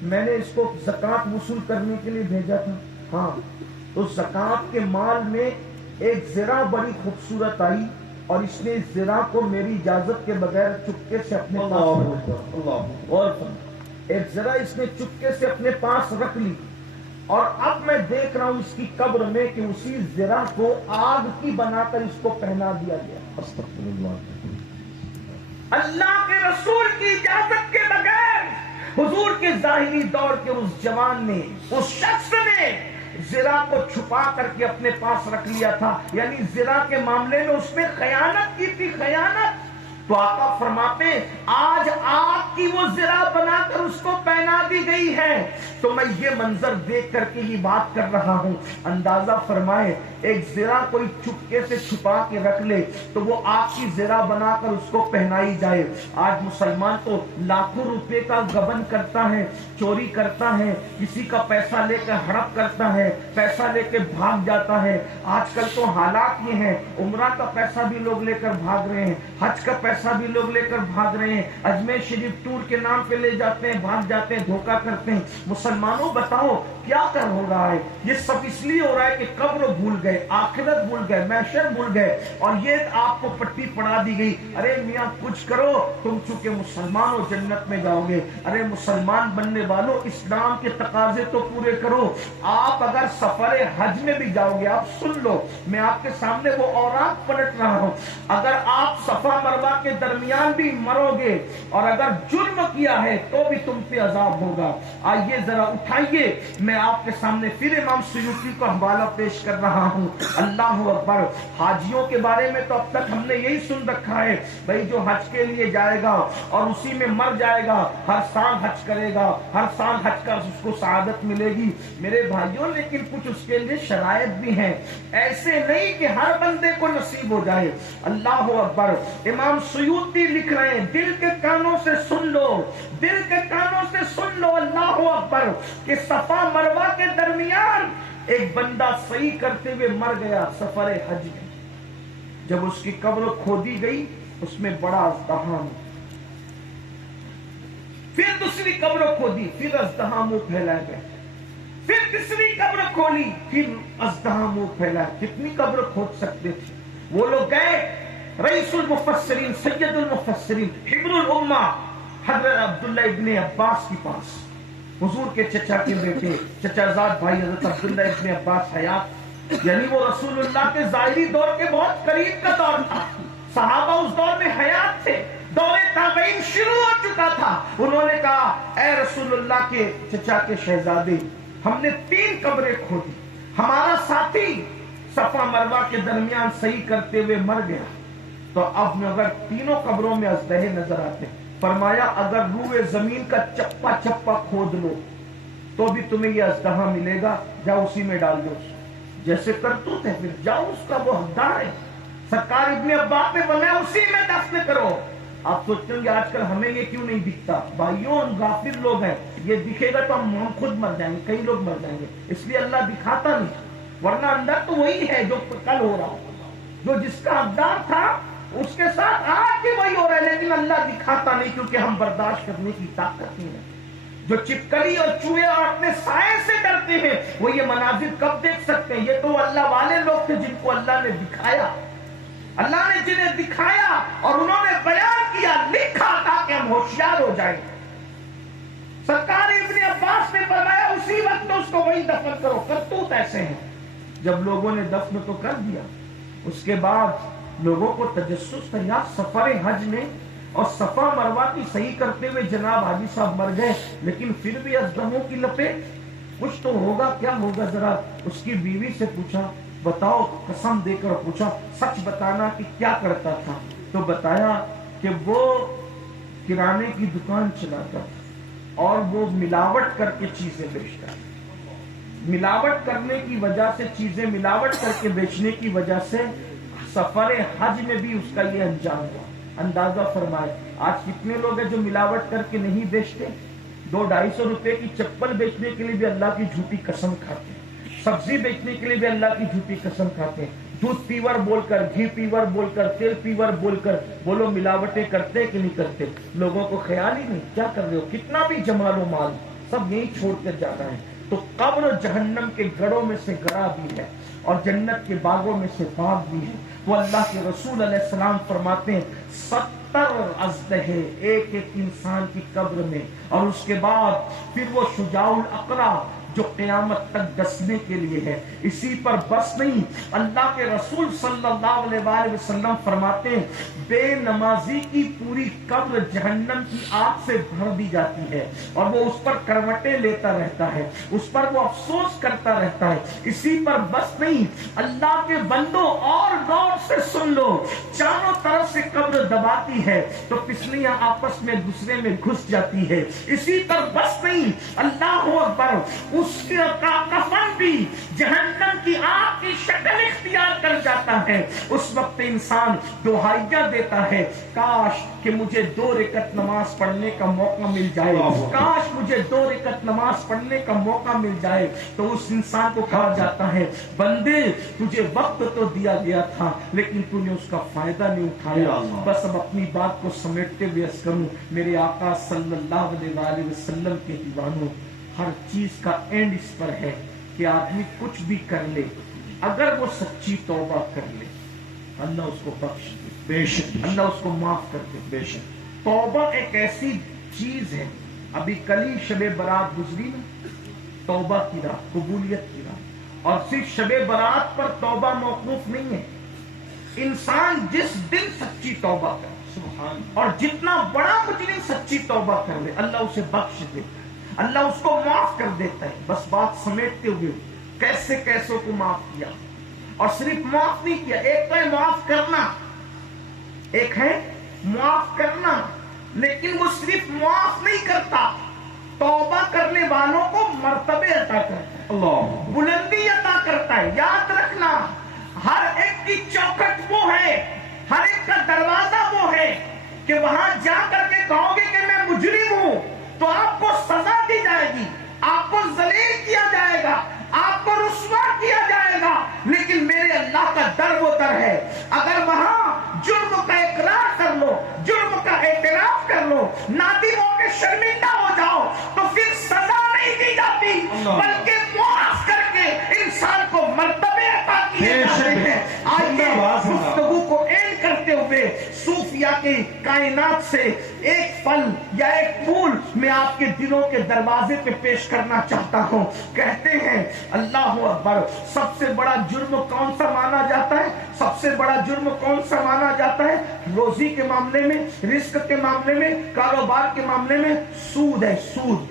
میں نے اس کو زکوٰۃ وصول کرنے کے لیے بھیجا تھا۔ ہاں، تو زکوٰۃ کے مال میں ایک زرہ بڑی خوبصورت آئی، اور اس نے اس زرہ کو میری اجازت کے بغیر چپکے سے اپنے پاس رکھ لیا۔ اور ایک زرہ اس نے چپکے سے اپنے پاس رکھ لی، اور اب میں دیکھ رہا ہوں اس کی قبر میں کہ اسی زرہ کو آگ کی بنا کر اس کو پہنا دیا گیا۔ اللہ کے رسول کی اجازت کے بغیر حضور کے ظاہری دور کے اس جوان نے، اس شخص نے زرہ کو چھپا کر کے اپنے پاس رکھ لیا تھا، یعنی زرہ کے معاملے میں اس نے خیانت کی تھی، خیانت۔ تو آقا فرماتے آج آگ کی وہ زرہ بنا کر اس کو پہنا دی گئی ہے۔ تو میں یہ منظر دیکھ کر کے یہ بات کر رہا ہوں، اندازہ فرمائے ایک زرہ کوئی چپکے سے چھپا کے رکھ لے تو وہ آگ کی زرہ بنا کر اس کو پہنائی جائے۔ آج مسلمان تو لاکھوں روپے کا گبن کرتا ہے، چوری کرتا ہے، کسی کا پیسہ لے کر ہڑپ کرتا ہے، پیسہ لے کے بھاگ جاتا ہے۔ آج کل تو حالات یہ ہیں، عمرہ کا پیسہ بھی لوگ لے کر بھاگ رہے ہیں، حج کا پیسہ بھی لوگ لے کر بھاگ رہے ہیں، اجمیر شریف ٹور کے نام پہ لے جاتے ہیں، بھاگ جاتے ہیں، دھوکہ کرتے ہیں۔ مسلمانوں بتاؤ کیا کر ہو رہا ہے؟ یہ سب اس لیے ہو رہا ہے کہ قبر بھول گئے، آخرت بھول گئے، محشر بھول گئے، اور یہ آپ کو پٹی پڑھا دی گئی، ارے میاں کچھ کرو، تم چونکہ مسلمان ہو جنت میں جاؤ گے۔ ارے مسلمان بننے والوں اسلام کے تقاضے تو پورے کرو۔ آپ اگر سفر حج میں بھی جاؤ گے، آپ سن لو، میں آپ کے سامنے وہ اوراق پلٹ رہا ہوں، اگر آپ صفا مروہ کے درمیان بھی مرو گے اور اگر جرم کیا ہے تو بھی تم پہ عذاب ہوگا۔ آئیے ذرا اٹھائیے، میں آپ کے سامنے پھر امام سیوطی کا حوالہ پیش کر رہا ہوں۔ اللہ اکبر۔ حاجیوں کے بارے میں تو اب تک ہم نے یہی سن رکھا ہے، بھائی جو حج کے لیے جائے گا اور اسی میں مر جائے گا، ہر سال حج کرے گا، ہر سال حج کا اس کو سعادت ملے گی۔ میرے بھائیوں لیکن کچھ اس کے لیے شرائط بھی ہیں، ایسے نہیں کہ ہر بندے کو نصیب ہو جائے۔ اللہ اکبر۔ امام سیوطی لکھ رہے ہیں، دل کے کانوں سے سن لو، دل کے کانوں سے سن لو، اللہ اکبر، کہ صفا مروہ کے درمیان ایک بندہ صحیح کرتے ہوئے مر گیا سفر حج میں۔ جب اس کی قبر کھودی گئی اس میں بڑا ازدحام، پھر دوسری قبر کھودی، پھر ازدحام پھیلائے گئے، پھر تیسری قبر کھولی، پھر ازدحام پھیلائے۔ کتنی قبر کھود سکتے تھے وہ لوگ؟ گئے رئیس المفسرین، سید المفسرین، حبر الامہ حضرت عبداللہ ابن عباس کے پاس، حضور کے چچا کے بیٹے، چچا زاد بھائی حضرت عبداللہ ابن عباس حیات، یعنی وہ رسول اللہ کے ظاہری دور کے بہت قریب کا دور تھا، صحابہ اس دور میں حیات تھے، دور تابعین شروع ہو چکا تھا۔ انہوں نے کہا اے رسول اللہ کے چچا کے شہزادے، ہم نے 3 قبریں کھودی، ہمارا ساتھی صفا مروہ کے درمیان صحیح کرتے ہوئے مر گیا، تو اب میں اگر تینوں قبروں میں ازدہے نظر آتے، فرمایا اگر روئے زمین کا چپا چپا کھود لو تو بھی تمہیں یہ اژدہا ملے گا، جاؤ اسی میں ڈال دو، جیسے کرتوت ہے پھر جاؤ، اس کا وہ حقدار ہے، سرکار ابن عباس نے بنایا اسی میں دفن کرو۔ آپ سوچتے ہیں کہ آج کل ہمیں یہ کیوں نہیں دکھتا؟ بھائیوں ہم غافل لوگ ہیں، یہ دکھے گا تو ہم خود مر جائیں گے، کئی لوگ مر جائیں گے، اس لیے اللہ دکھاتا نہیں، ورنہ اندر تو وہی ہے جو کل ہو رہا، جو جس کا حقدار تھا اس کے ساتھ آج بھی وہی ہو رہا ہے، لیکن اللہ دکھاتا نہیں کیونکہ ہم برداشت کرنے کی طاقت نہیں ہے۔ جو چپکلی اور چوہے اور اپنے سائے سے ڈرتے ہیں وہ یہ مناظر کب دیکھ سکتے ہیں؟ یہ تو اللہ والے لوگ تھے جن کو اللہ نے دکھایا، اللہ نے جنہیں دکھایا اور انہوں نے بیان کیا، لکھا تاکہ ہم ہوشیار ہو جائیں۔ سرکار ابن عباس نے فرمایا اسی وقت اس کو وہی دفن کرو۔ کرتوت ایسے ہیں، جب لوگوں نے دفن تو کر دیا، اس کے بعد لوگوں کو تجسس تھا، یا سفر حج میں اور صفا مروہ کی صحیح کرتے ہوئے جناب حاجی صاحب مر گئے، لیکن پھر بھی ازدہوں کی لپیٹ، کچھ تو ہوگا، کیا ہوگا؟ ذرا اس کی بیوی سے پوچھا، بتاؤ، قسم دے کر پوچھا، سچ بتانا کہ کیا کرتا تھا؟ تو بتایا کہ وہ کرانے کی دکان چلاتا تھا اور وہ ملاوٹ کر کے چیزیں بیچتا تھا، ملاوٹ کرنے کی وجہ سے، چیزیں ملاوٹ کر کے بیچنے کی وجہ سے سفر حج میں بھی اس کا یہ انجام ہوا۔ اندازہ فرمائے آج کتنے لوگ ہیں جو ملاوٹ کر کے نہیں بیچتے؟ 200-250 روپے کی چپل بیچنے کے لیے بھی اللہ کی جھوٹی قسم کھاتے ہیں، سبزی بیچنے کے لیے بھی اللہ کی جھوٹی قسم کھاتے ہیں، دودھ پیور بول کر، گھی پیور بول کر، تیل پیور بول کر، بولو ملاوٹیں کرتے کہ نہیں کرتے؟ لوگوں کو خیال ہی نہیں، کیا کر رہے ہو؟ کتنا بھی جمال و مال سب یہی چھوڑ کر جانا ہے۔ تو قبر جہنم کے گڑھوں میں سے گڑھا بھی ہے اور جنت کے باغوں میں سے باغ بھی ہے۔ وہ اللہ کے رسول علیہ السلام فرماتے ہیں 70 اژدہے ایک ایک انسان کی قبر میں، اور اس کے بعد پھر وہ شجاع الاقرا جو قیامت تک ڈسنے کے لیے ہے۔ اسی پر بس نہیں، اللہ کے رسول صلی اللہ علیہ وآلہ وسلم فرماتے ہیں بے نمازی کی پوری قبر جہنم کی آگ سے بھر دی جاتی ہے اور وہ اس پر کروٹیں لیتا رہتا ہے، اس پر وہ افسوس کرتا رہتا ہے۔ اسی پر بس نہیں، اللہ کے بندوں اور غور سے سن لو، چاروں طرف سے قبر دباتی ہے تو پسلیاں آپس میں دوسرے میں گھس جاتی ہے۔ اسی پر بس نہیں، اللہ اکبر، اس کا کفن بھی جہنم کی آگ کی شکل اختیار کر جاتا ہے۔ اس وقت انسان دعائیاں دیتا ہے، کاش کہ مجھے 2 رکعت نماز پڑھنے کا موقع مل جائے، کاش مجھے 2 رکعت نماز پڑھنے کا موقع مل جائے۔ تو اس انسان کو کہا جاتا ہے بندے تجھے وقت تو دیا گیا تھا لیکن تو نے اس کا فائدہ نہیں اٹھایا۔ بس اب اپنی بات کو سمیٹتے ہوئے عرض کروں، میرے آقا صلی اللہ علیہ وسلم کے دیوانوں، ہر چیز کا اینڈ اس پر ہے کہ آدمی کچھ بھی کر لے، اگر وہ سچی توبہ کر لے اللہ اس کو بخش دے، بے شک اللہ اس کو معاف کر دے، بے شک۔ توبہ ایک ایسی چیز ہے، ابھی کل ہی شب برات گزری نا، توبہ کی رات، قبولیت کی رات، اور صرف شب برات پر توبہ موقوف نہیں ہے، انسان جس دن سچی توبہ کرے اور جتنا بڑا مجرم سچی توبہ کر لے اللہ اسے بخش دے، اللہ اس کو معاف کر دیتا ہے۔ بس بات سمیٹتے ہوئے کیسے کیسوں کو معاف کیا، اور صرف معاف نہیں کیا، ایک تو ہے معاف کرنا، ایک ہے معاف کرنا، لیکن وہ صرف معاف نہیں کرتا، توبہ کرنے والوں کو مرتبے عطا کرتا ہے، اللہ بلندی عطا کرتا ہے۔ یاد رکھنا، ہر ایک کی چوکھٹ وہ ہے، ہر ایک کا دروازہ وہ ہے کہ وہاں جا کر کے کہو گے کہ میں مجرم ہوں تو آپ کو سزا دی جائے گی، آپ کو ذلیل کیا جائے گا، آپ کو رسوا کیا جائے گا، لیکن میرے اللہ کا در وہ در ہے۔ اگر وہاں جرم کا اقرار کر لو، جرم کا اعتراف کر لو، نادم ہو کے شرمندہ ہو جاؤ تو پھر سزا نہیں دی جاتی بلکہ معاف کر کے انسان کو مرتبے عطا کیے جاتے ہیں۔ آئیے گفتگو کو اینڈ کرتے ہوئے صوفیہ کی کائنات سے ایک پھل یا ایک پھول میں آپ کے دلوں کے دروازے پہ پیش کرنا چاہتا ہوں۔ کہتے ہیں اللہ اکبر، سب سے بڑا جرم کون سا مانا جاتا ہے؟ سب سے بڑا جرم کون سا مانا جاتا ہے؟ روزی کے معاملے میں، رزق کے معاملے میں، کاروبار کے معاملے میں سود ہے، سود۔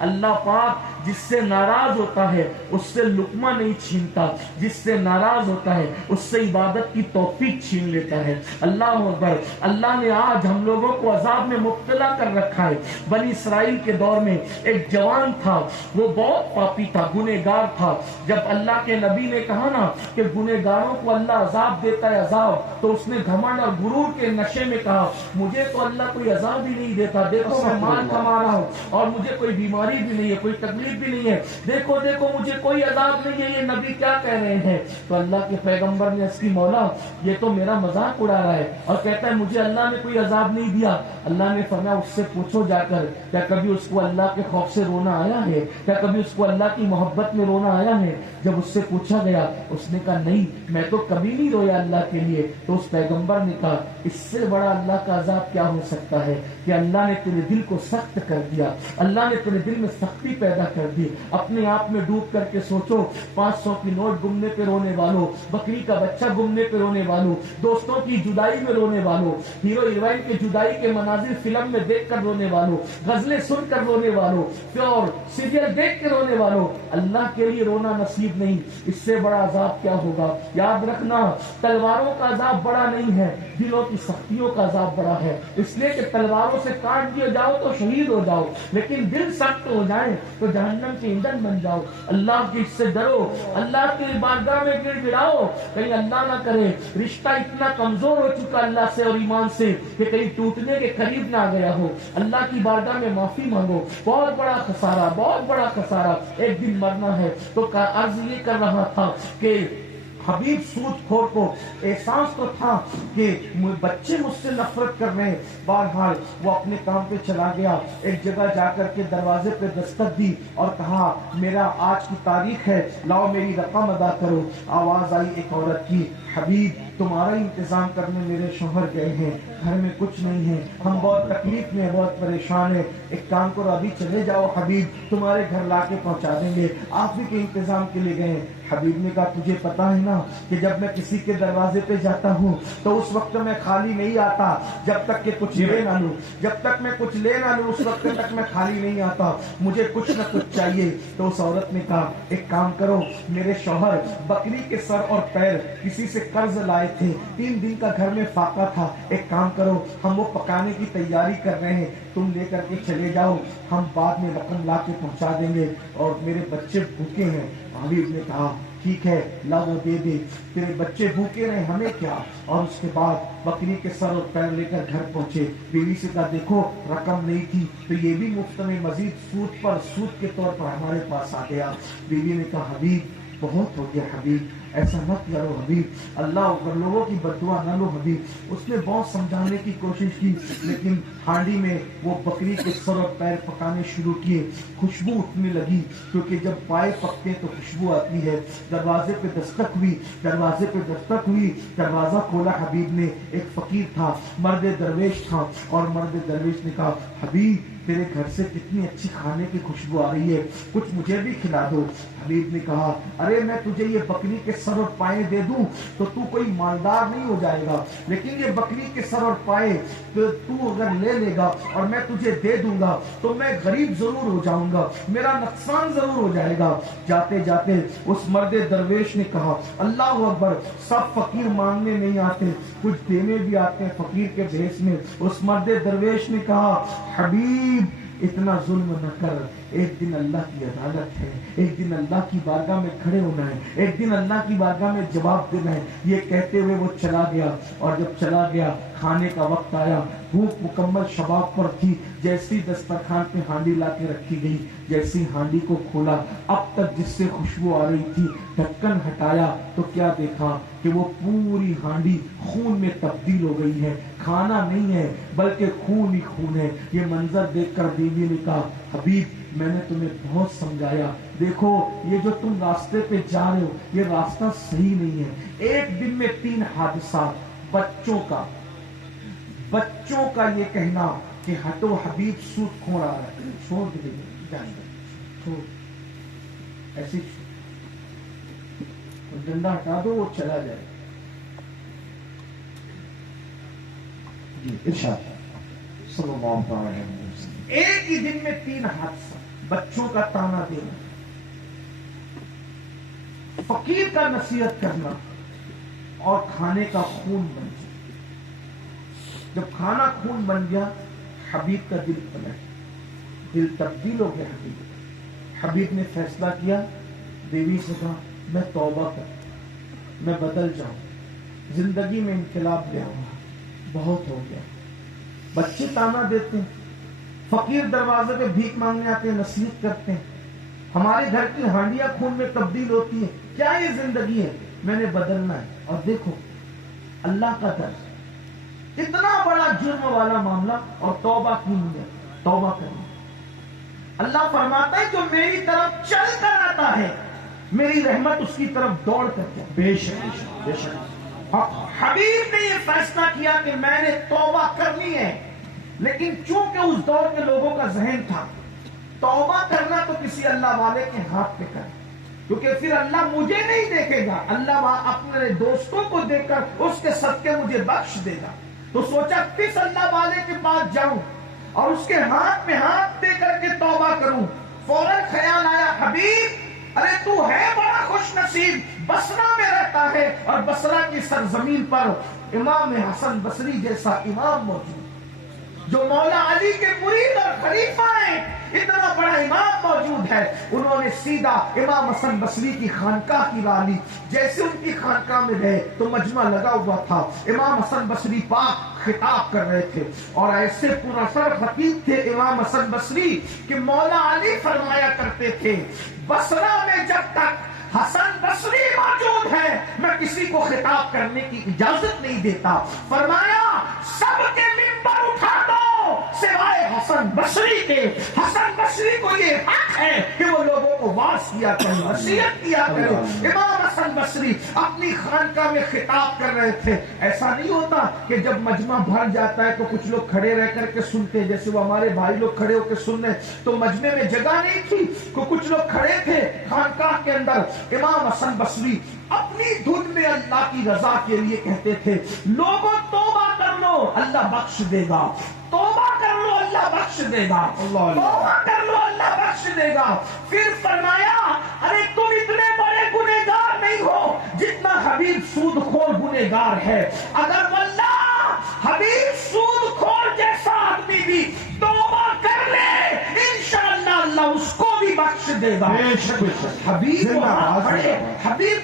اللہ پاک جس سے ناراض ہوتا ہے اس سے لقمہ نہیں چھینتا، جس سے ناراض ہوتا ہے اس سے عبادت کی توفیق چھین لیتا ہے۔ اللہ اکبر۔ اللہ نے آج ہم لوگوں کو عذاب میں مبتلا کر رکھا ہے۔ بنی اسرائیل کے دور میں ایک جوان تھا، وہ بہت پاپی تھا، گنہگار تھا۔ جب اللہ کے نبی نے کہا نا کہ گنہگاروں کو اللہ عذاب دیتا ہے عذاب، تو اس نے گھمنڈ اور غرور کے نشے میں کہا مجھے تو اللہ کوئی عذاب ہی نہیں دیتا، دیکھو میں مال کما رہا ہوں اور مجھے کوئی بیماری بھی نہیں ہے، کوئی تکلیف بھی نہیں ہے، دیکھو دیکھو مجھے کوئی عذاب نہیں ہے، یہ نبی کیا کہہ رہے ہیں؟ تو اللہ کے پیغمبر نے اس کی مولا یہ تو میرا مذاق اڑا رہا ہے اور کہتا ہے مجھے اللہ نے کوئی عذاب نہیں دیا۔ اللہ نے فرمایا اس سے پوچھو جا کر کیا کبھی اس کو اللہ کے خوف سے رونا آیا ہے؟ کیا کبھی اس کو اللہ کی محبت میں رونا آیا ہے؟ جب اس سے پوچھا گیا اس نے کہا نہیں، میں تو کبھی نہیں رویا اللہ کے لیے۔ تو اس پیغمبر نے کہا اس سے بڑا اللہ کا عذاب کیا ہو سکتا ہے کہ اللہ نے تیرے دل کو سخت کر دیا، اللہ نے تیرے دل میں سختی پیدا کر دی۔ اپنے آپ میں ڈوب کر کے سوچو، 500 کی نوٹ گمنے پہ رونے والوں، بکری کا بچہ گمنے پہ رونے والوں، دوستوں کی جدائی میں رونے والوں، ہیرو ہیروئن کی جدائی کے مناظر فلم میں دیکھ کر رونے والوں، غزلیں سن کر رونے والوں اور سیریل دیکھ کے رونے والوں، اللہ کے لیے رونا نصیب نہیں، اس سے بڑا عذاب کیا ہوگا؟ یاد رکھنا تلواروں کا عذاب بڑا نہیں ہے، دلوں کی سختیوں کا عذاب بڑا ہے۔ اس لیے کہ تلواروں سے کاٹ دیے جاؤ تو شہید ہو جاؤ، لیکن دل سخت ہو جائے تو جہنم کے ایندھن بن جاؤ۔ اللہ کی سے ڈرو، اللہ کی بارگاہ میں گر گڑاؤ، کہیں اللہ نہ کرے رشتہ اتنا کمزور ہو چکا اللہ سے اور ایمان سے کہ کہیں ٹوٹنے کے قریب نہ آ گیا ہو۔ اللہ کی بارگاہ میں معافی مانگو، بہت بڑا خسارہ، بہت بڑا خسارہ، ایک دن مرنا ہے۔ تو عرض یہ کر رہا تھا کہ حبیب سود خور کو احساس تو تھا کہ بچے مجھ سے نفرت کر رہے ہیں، بہرحال وہ اپنے کام پہ چلا گیا، ایک جگہ جا کر کے دروازے پہ دستک دی اور کہا میرا آج کی تاریخ ہے، لاؤ میری رقم ادا کرو۔ آواز آئی ایک عورت کی، حبیب تمہارا انتظام کرنے میرے شوہر گئے ہیں، گھر میں کچھ نہیں ہے، ہم بہت تکلیف میں، بہت پریشان ہیں، ایک کام کرو ابھی چلے جاؤ حبیب، تمہارے گھر لا کے پہنچا دیں گے، آپ بھی کے انتظام کے لیے گئے ہیں۔ حبیب نے کہا تجھے پتا ہے نا کہ جب میں کسی کے دروازے پہ جاتا ہوں تو اس وقت میں خالی نہیں آتا جب تک کہ کچھ لے نہ لوں، جب تک میں کچھ لے نہ لوں اس وقت تک میں خالی نہیں آتا، مجھے کچھ نہ کچھ چاہیے۔ تو اس عورت نے کہا ایک کام کرو، میرے شوہر بکری کے سر اور پیر کسی سے قرض لائے تھے، 3 دن کا گھر میں فاقہ تھا، ایک کام کرو ہم وہ پکانے کی تیاری کر رہے ہیں، تم لے کر کے چلے جاؤ، ہم بعد میں رقم لا کے پہنچا دیں گے، اور میرے بچے بھوکے ہیں۔ حبیب نے کہا ٹھیک ہے لا وہ دے دے، تیرے بچے بھوکے رہے ہمیں کیا۔ اور اس کے بعد بکری کے سر اور پیر لے کر گھر پہنچے، بیوی سے کہا دیکھو رقم نہیں تھی تو یہ بھی مفت میں مزید سود پر سود کے طور پر ہمارے پاس آ گیا۔ بیوی نے کہا حبیب بہت ہو گیا حبیب، ایسا مت کرو حبیب، اللہ اکبر، لوگوں کی بددعا نہ لو حبیب۔ اس نے بہت سمجھانے کی کوشش کی لیکن ہانڈی میں وہ بکری کے سر اور پیر پکانے شروع کیے، خوشبو اٹھنے لگی کیونکہ جب پائے پکتے تو خوشبو آتی ہے۔ دروازے پہ دستک ہوئی، دروازے پہ دستک ہوئی، دروازہ کھولا حبیب نے، ایک فقیر تھا، مرد درویش تھا، اور مرد درویش نے کہا حبیب تیرے گھر سے کتنی اچھی کھانے کی خوشبو آ رہی ہے، کچھ مجھے بھی کھلا دو۔ حبیب نے کہا ارے میں تجھے یہ بکری کے سر اور پائے دے دوں تو تو کوئی مالدار نہیں ہو جائے گا، لیکن یہ بکری کے سر اور پائے تو اگر لے لے گا اور میں تجھے دے دوں گا تو میں غریب ضرور ہو جاؤں گا، میرا نقصان ضرور ہو جائے گا۔ جاتے جاتے اس مرد درویش نے کہا اللہ اکبر، سب فقیر مانگنے نہیں آتے، کچھ دینے بھی آتے ہیں فقیر کے بھیس میں۔ اس مرد درویش نے کہا حبیب اتنا ظلم نہ کر، ایک دن اللہ کی عدالت ہے، ایک دن اللہ کی بارگاہ میں کھڑے ہونا ہے، ایک دن اللہ کی بارگاہ میں جواب دینا ہے۔ یہ کہتے ہوئے وہ چلا گیا، اور جب چلا گیا کھانے کا وقت آیا، بھوک مکمل شباب پر تھی، جیسی دسترخوان پہ ہانڈی لا کے رکھی گئی، جیسی ہانڈی کو کھولا اب تک جس سے خوشبو آ رہی تھی، ڈھکن ہٹایا تو کیا دیکھا کہ وہ پوری ہانڈی خون میں تبدیل ہو گئی ہے، کھانا نہیں ہے بلکہ خون ہی خون ہے۔ یہ منظر دیکھ کر بیوی نے کہا حبیب میں نے تمہیں بہت سمجھایا، دیکھو یہ جو تم راستے پہ جا رہے ہو یہ راستہ صحیح نہیں ہے۔ ایک دن میں 3 حادثات، بچوں کا یہ کہنا کہ ہٹو حبیب سود کھو رہا ہے، چھوڑ دے چھوڑ، ایسی ڈنڈا ہٹا دو وہ چلا جائے۔ ارشاد صلی اللہ علیہ وسلم۔ ایک ہی دن میں 3 حادثہ، بچوں کا تانا دینا، فقیر کا نصیحت کرنا، اور کھانے کا خون بن جائے۔ جب کھانا خون بن گیا، حبیب کا دل پلٹ، دل تبدیل ہو گیا۔ حبیب نے فیصلہ کیا، بیوی سے کہا میں توبہ کر، میں بدل جاؤں، زندگی میں انقلاب لے آؤں، بہت ہو گیا۔ بچے تانا دیتے ہیں، فقیر دروازے پہ بھیک مانگنے آتے ہیں، نصیحت کرتے ہیں، ہمارے گھر کی ہانڈیاں خون میں تبدیل ہوتی ہیں، کیا یہ زندگی ہے؟ میں نے بدلنا ہے۔ اور دیکھو اللہ کا در، اتنا بڑا جرم والا معاملہ، اور توبہ کی نہیں ہے، توبہ کرنا۔ اللہ فرماتا ہے جو میری طرف چل کر آتا ہے، میری رحمت اس کی طرف دوڑ کر کے۔ بے شک بے شک۔ حبیب نے یہ فیصلہ کیا کہ میں نے توبہ کرنی ہے، لیکن چونکہ اس دور کے لوگوں کا ذہن تھا توبہ کرنا تو کسی اللہ والے کے ہاتھ پہ کرے، کیونکہ پھر اللہ مجھے نہیں دیکھے گا، اللہ اپنے دوستوں کو دیکھ کر اس کے صدقے مجھے بخش دے گا۔ تو سوچا کس اللہ والے کے پاس جاؤں اور اس کے ہاتھ میں ہاتھ دے کر کے توبہ کروں۔ فوراً خیال آیا، حبیب ارے تو ہے بڑا خوش نصیب، بصرہ میں رہتا ہے، اور بصرہ کی سرزمین پر امام حسن بصری جیسا امام موجود، جو مولا علی کے مرید اور خلیفہ ہیں، اتنا بڑا امام موجود ہے۔ انہوں نے سیدھا امام حسن بصری کی خانقاہ کی راہ لی۔ جیسے ان کی خانقاہ میں گئے تو مجمع لگا ہوا تھا، امام حسن بصری پاک خطاب کر رہے تھے، اور ایسے پورا سر خطیب تھے امام حسن بصری کہ مولا علی فرمایا کرتے تھے بصرہ میں جب تک حسن بصری موجود ہے میں کسی کو خطاب کرنے کی اجازت نہیں دیتا۔ فرمایا سب کے منبر اٹھا دو سوائے حسن بصری کے، حسن بصری کو یہ حق ہے کہ وہ لوگوں کو واعظ کیا کرے، نصیحت کیا کرے۔ امام حسن بصری اپنی خانقاہ میں خطاب کر رہے تھے۔ ایسا نہیں ہوتا کہ جب مجمع بھر جاتا ہے تو کچھ لوگ کھڑے رہ کر کے سنتے، جیسے وہ ہمارے بھائی لوگ کھڑے ہو کے سن رہے، تو مجمع میں جگہ نہیں تھی، کچھ لوگ کھڑے تھے خانقاہ کے اندر۔ امام حسن بصری اپنی دھن میں اللہ کی رضا کے لیے کہتے تھے لوگوں توبہ کر لو اللہ بخش دے گا، توبہ کر لو اللہ بخش دے گا، توبہ کر لو اللہ بخش دے گا۔ پھر فرمایا ارے تم اتنے بڑے گنہگار نہیں ہو جتنا حبیب سود خور گنہگار ہے، اگر واللہ حبیب سود خور جیسا آدمی بھی توبہ کر لے انشاءاللہ اللہ اس کو بھی بخش دے گا۔ حبیب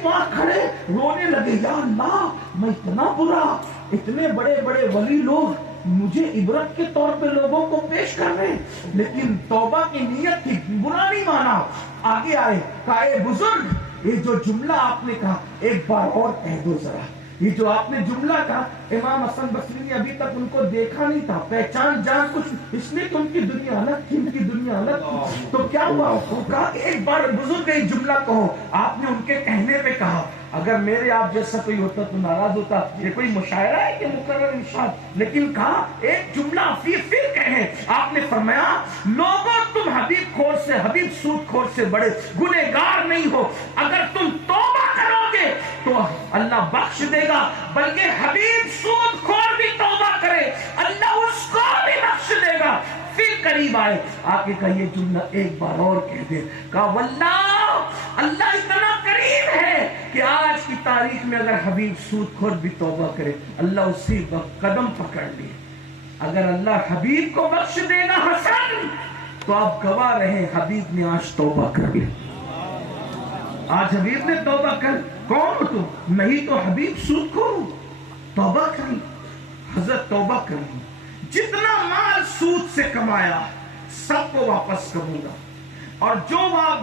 وہاں کھڑے رونے لگے، یا اللہ میں اتنا برا، اتنے بڑے بڑے ولی لوگ مجھے عبرت کے طور پہ لوگوں کو پیش کر رہے، لیکن توبہ کی نیت تھی، برا نہیں مانا۔ آگے آئے، کہا اے بزرگ یہ جو جملہ آپ نے کہا ایک بار اور کہہ دو ذرا، یہ جو آپ نے جملہ کہا۔ امام حسن بصری نے ابھی تک ان کو دیکھا نہیں تھا، پہچان جان کچھ اس لیے کہ ان کی دنیا الگ تھی، ان کی دنیا الگ تھی۔ تو کیا ہوا؟ وہ کہا کہ ایک بار بزرگ یہ جملہ کہو۔ آپ نے ان کے کہنے پہ کہا، اگر میرے آپ جیسا کوئی ہوتا تو ناراض ہوتا، یہ کوئی مشاعرہ ہے کہ مقرر ارشاد، لیکن کہا ایک جملہ پھر کہیں۔ آپ نے فرمایا لوگوں تم حبیب خور سے، حبیب سود خور سے بڑے گنہگار نہیں ہو، اگر تم توبہ کرو گے تو اللہ بخش دے گا، بلکہ حبیب سود خور بھی توبہ کرے اللہ اس کو بھی بخش دے گا۔ پھر قریب آئے، آ کے کہا یہ جملہ ایک بار اور کہہ دے۔ کہا واللہ اللہ اتنا قریب ہے کہ آج کی تاریخ میں اگر حبیب سود خور بھی توبہ کرے اللہ اسی وقت قدم پکڑ لے۔ اگر اللہ حبیب کو بخش دے گا حسن تو آپ گواہ رہے حبیب نے آج توبہ کر لی۔ آج حبیب نے توبہ کر، کون ہو تم؟ نہیں تو حبیب سود خور ہوں، توبہ کری۔ حضرت توبہ کری، جتنا مال سود سے کمایا سب کو واپس کروں گا، اور جو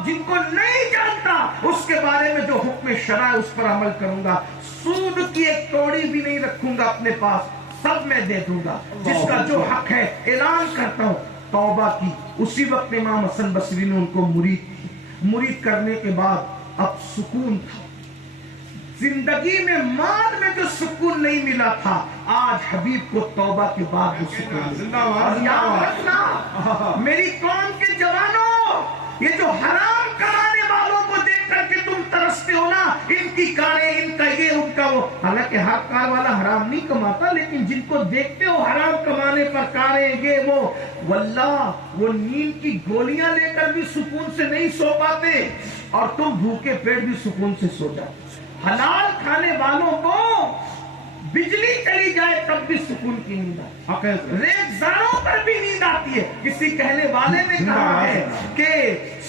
جن کو نہیں جانتا اس کے بارے میں جو حکم شرع اس پر عمل کروں گا، سود کی ایک کوڑی بھی نہیں رکھوں گا اپنے پاس، سب میں دے دوں گا، جس کا جو حق ہے اعلان کرتا ہوں۔ توبہ کی، اسی وقت امام حسن بصری نے ان کو مرید کرنے کے بعد اب سکون تھا زندگی میں، مال میں جو سکون نہیں ملا تھا آج حبیب کو توبہ کے بعد وہ سکون ملا۔ اور یاد رکھنا میری قوم کے جوانوں، یہ جو حرام کمانے والوں کو دیکھ کر کے تم ترستے ہو نا، ان کی کاریں، ان کا یہ، ان کا وہ، حالانکہ ہر کار والا حرام نہیں کماتا، لیکن جن کو دیکھتے ہو حرام کمانے پر کاریں گے وہ، واللہ وہ نیند کی گولیاں لے کر بھی سکون سے نہیں سو پاتے، اور تم بھوکے پیٹ بھی سکون سے سو جاتے۔ حلال کھانے والوں کو بجلی چلی جائے تب بھی سکون کی نیند آتی ہے، ریگزاروں پر بھی نیند آتی ہے۔ کسی کہنے والے نے کہا ہے کہ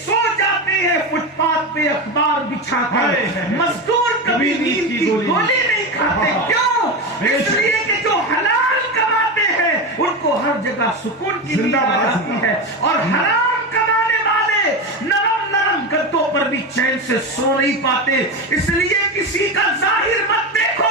سو جاتے ہیں فٹ پاتھ پہ اخبار بچھا کر، مزدور کبھی نیند کی گولی نہیں کھاتے۔ کیوں؟ اس لیے کہ جو حلال کماتے ہیں ان کو ہر جگہ سکون کی نیند آتی ہے، اور حرام کمانے والے نرم نرم گدوں پر بھی چین سے سو نہیں پاتے۔ اس لیے کسی کا ظاہر مت دیکھو،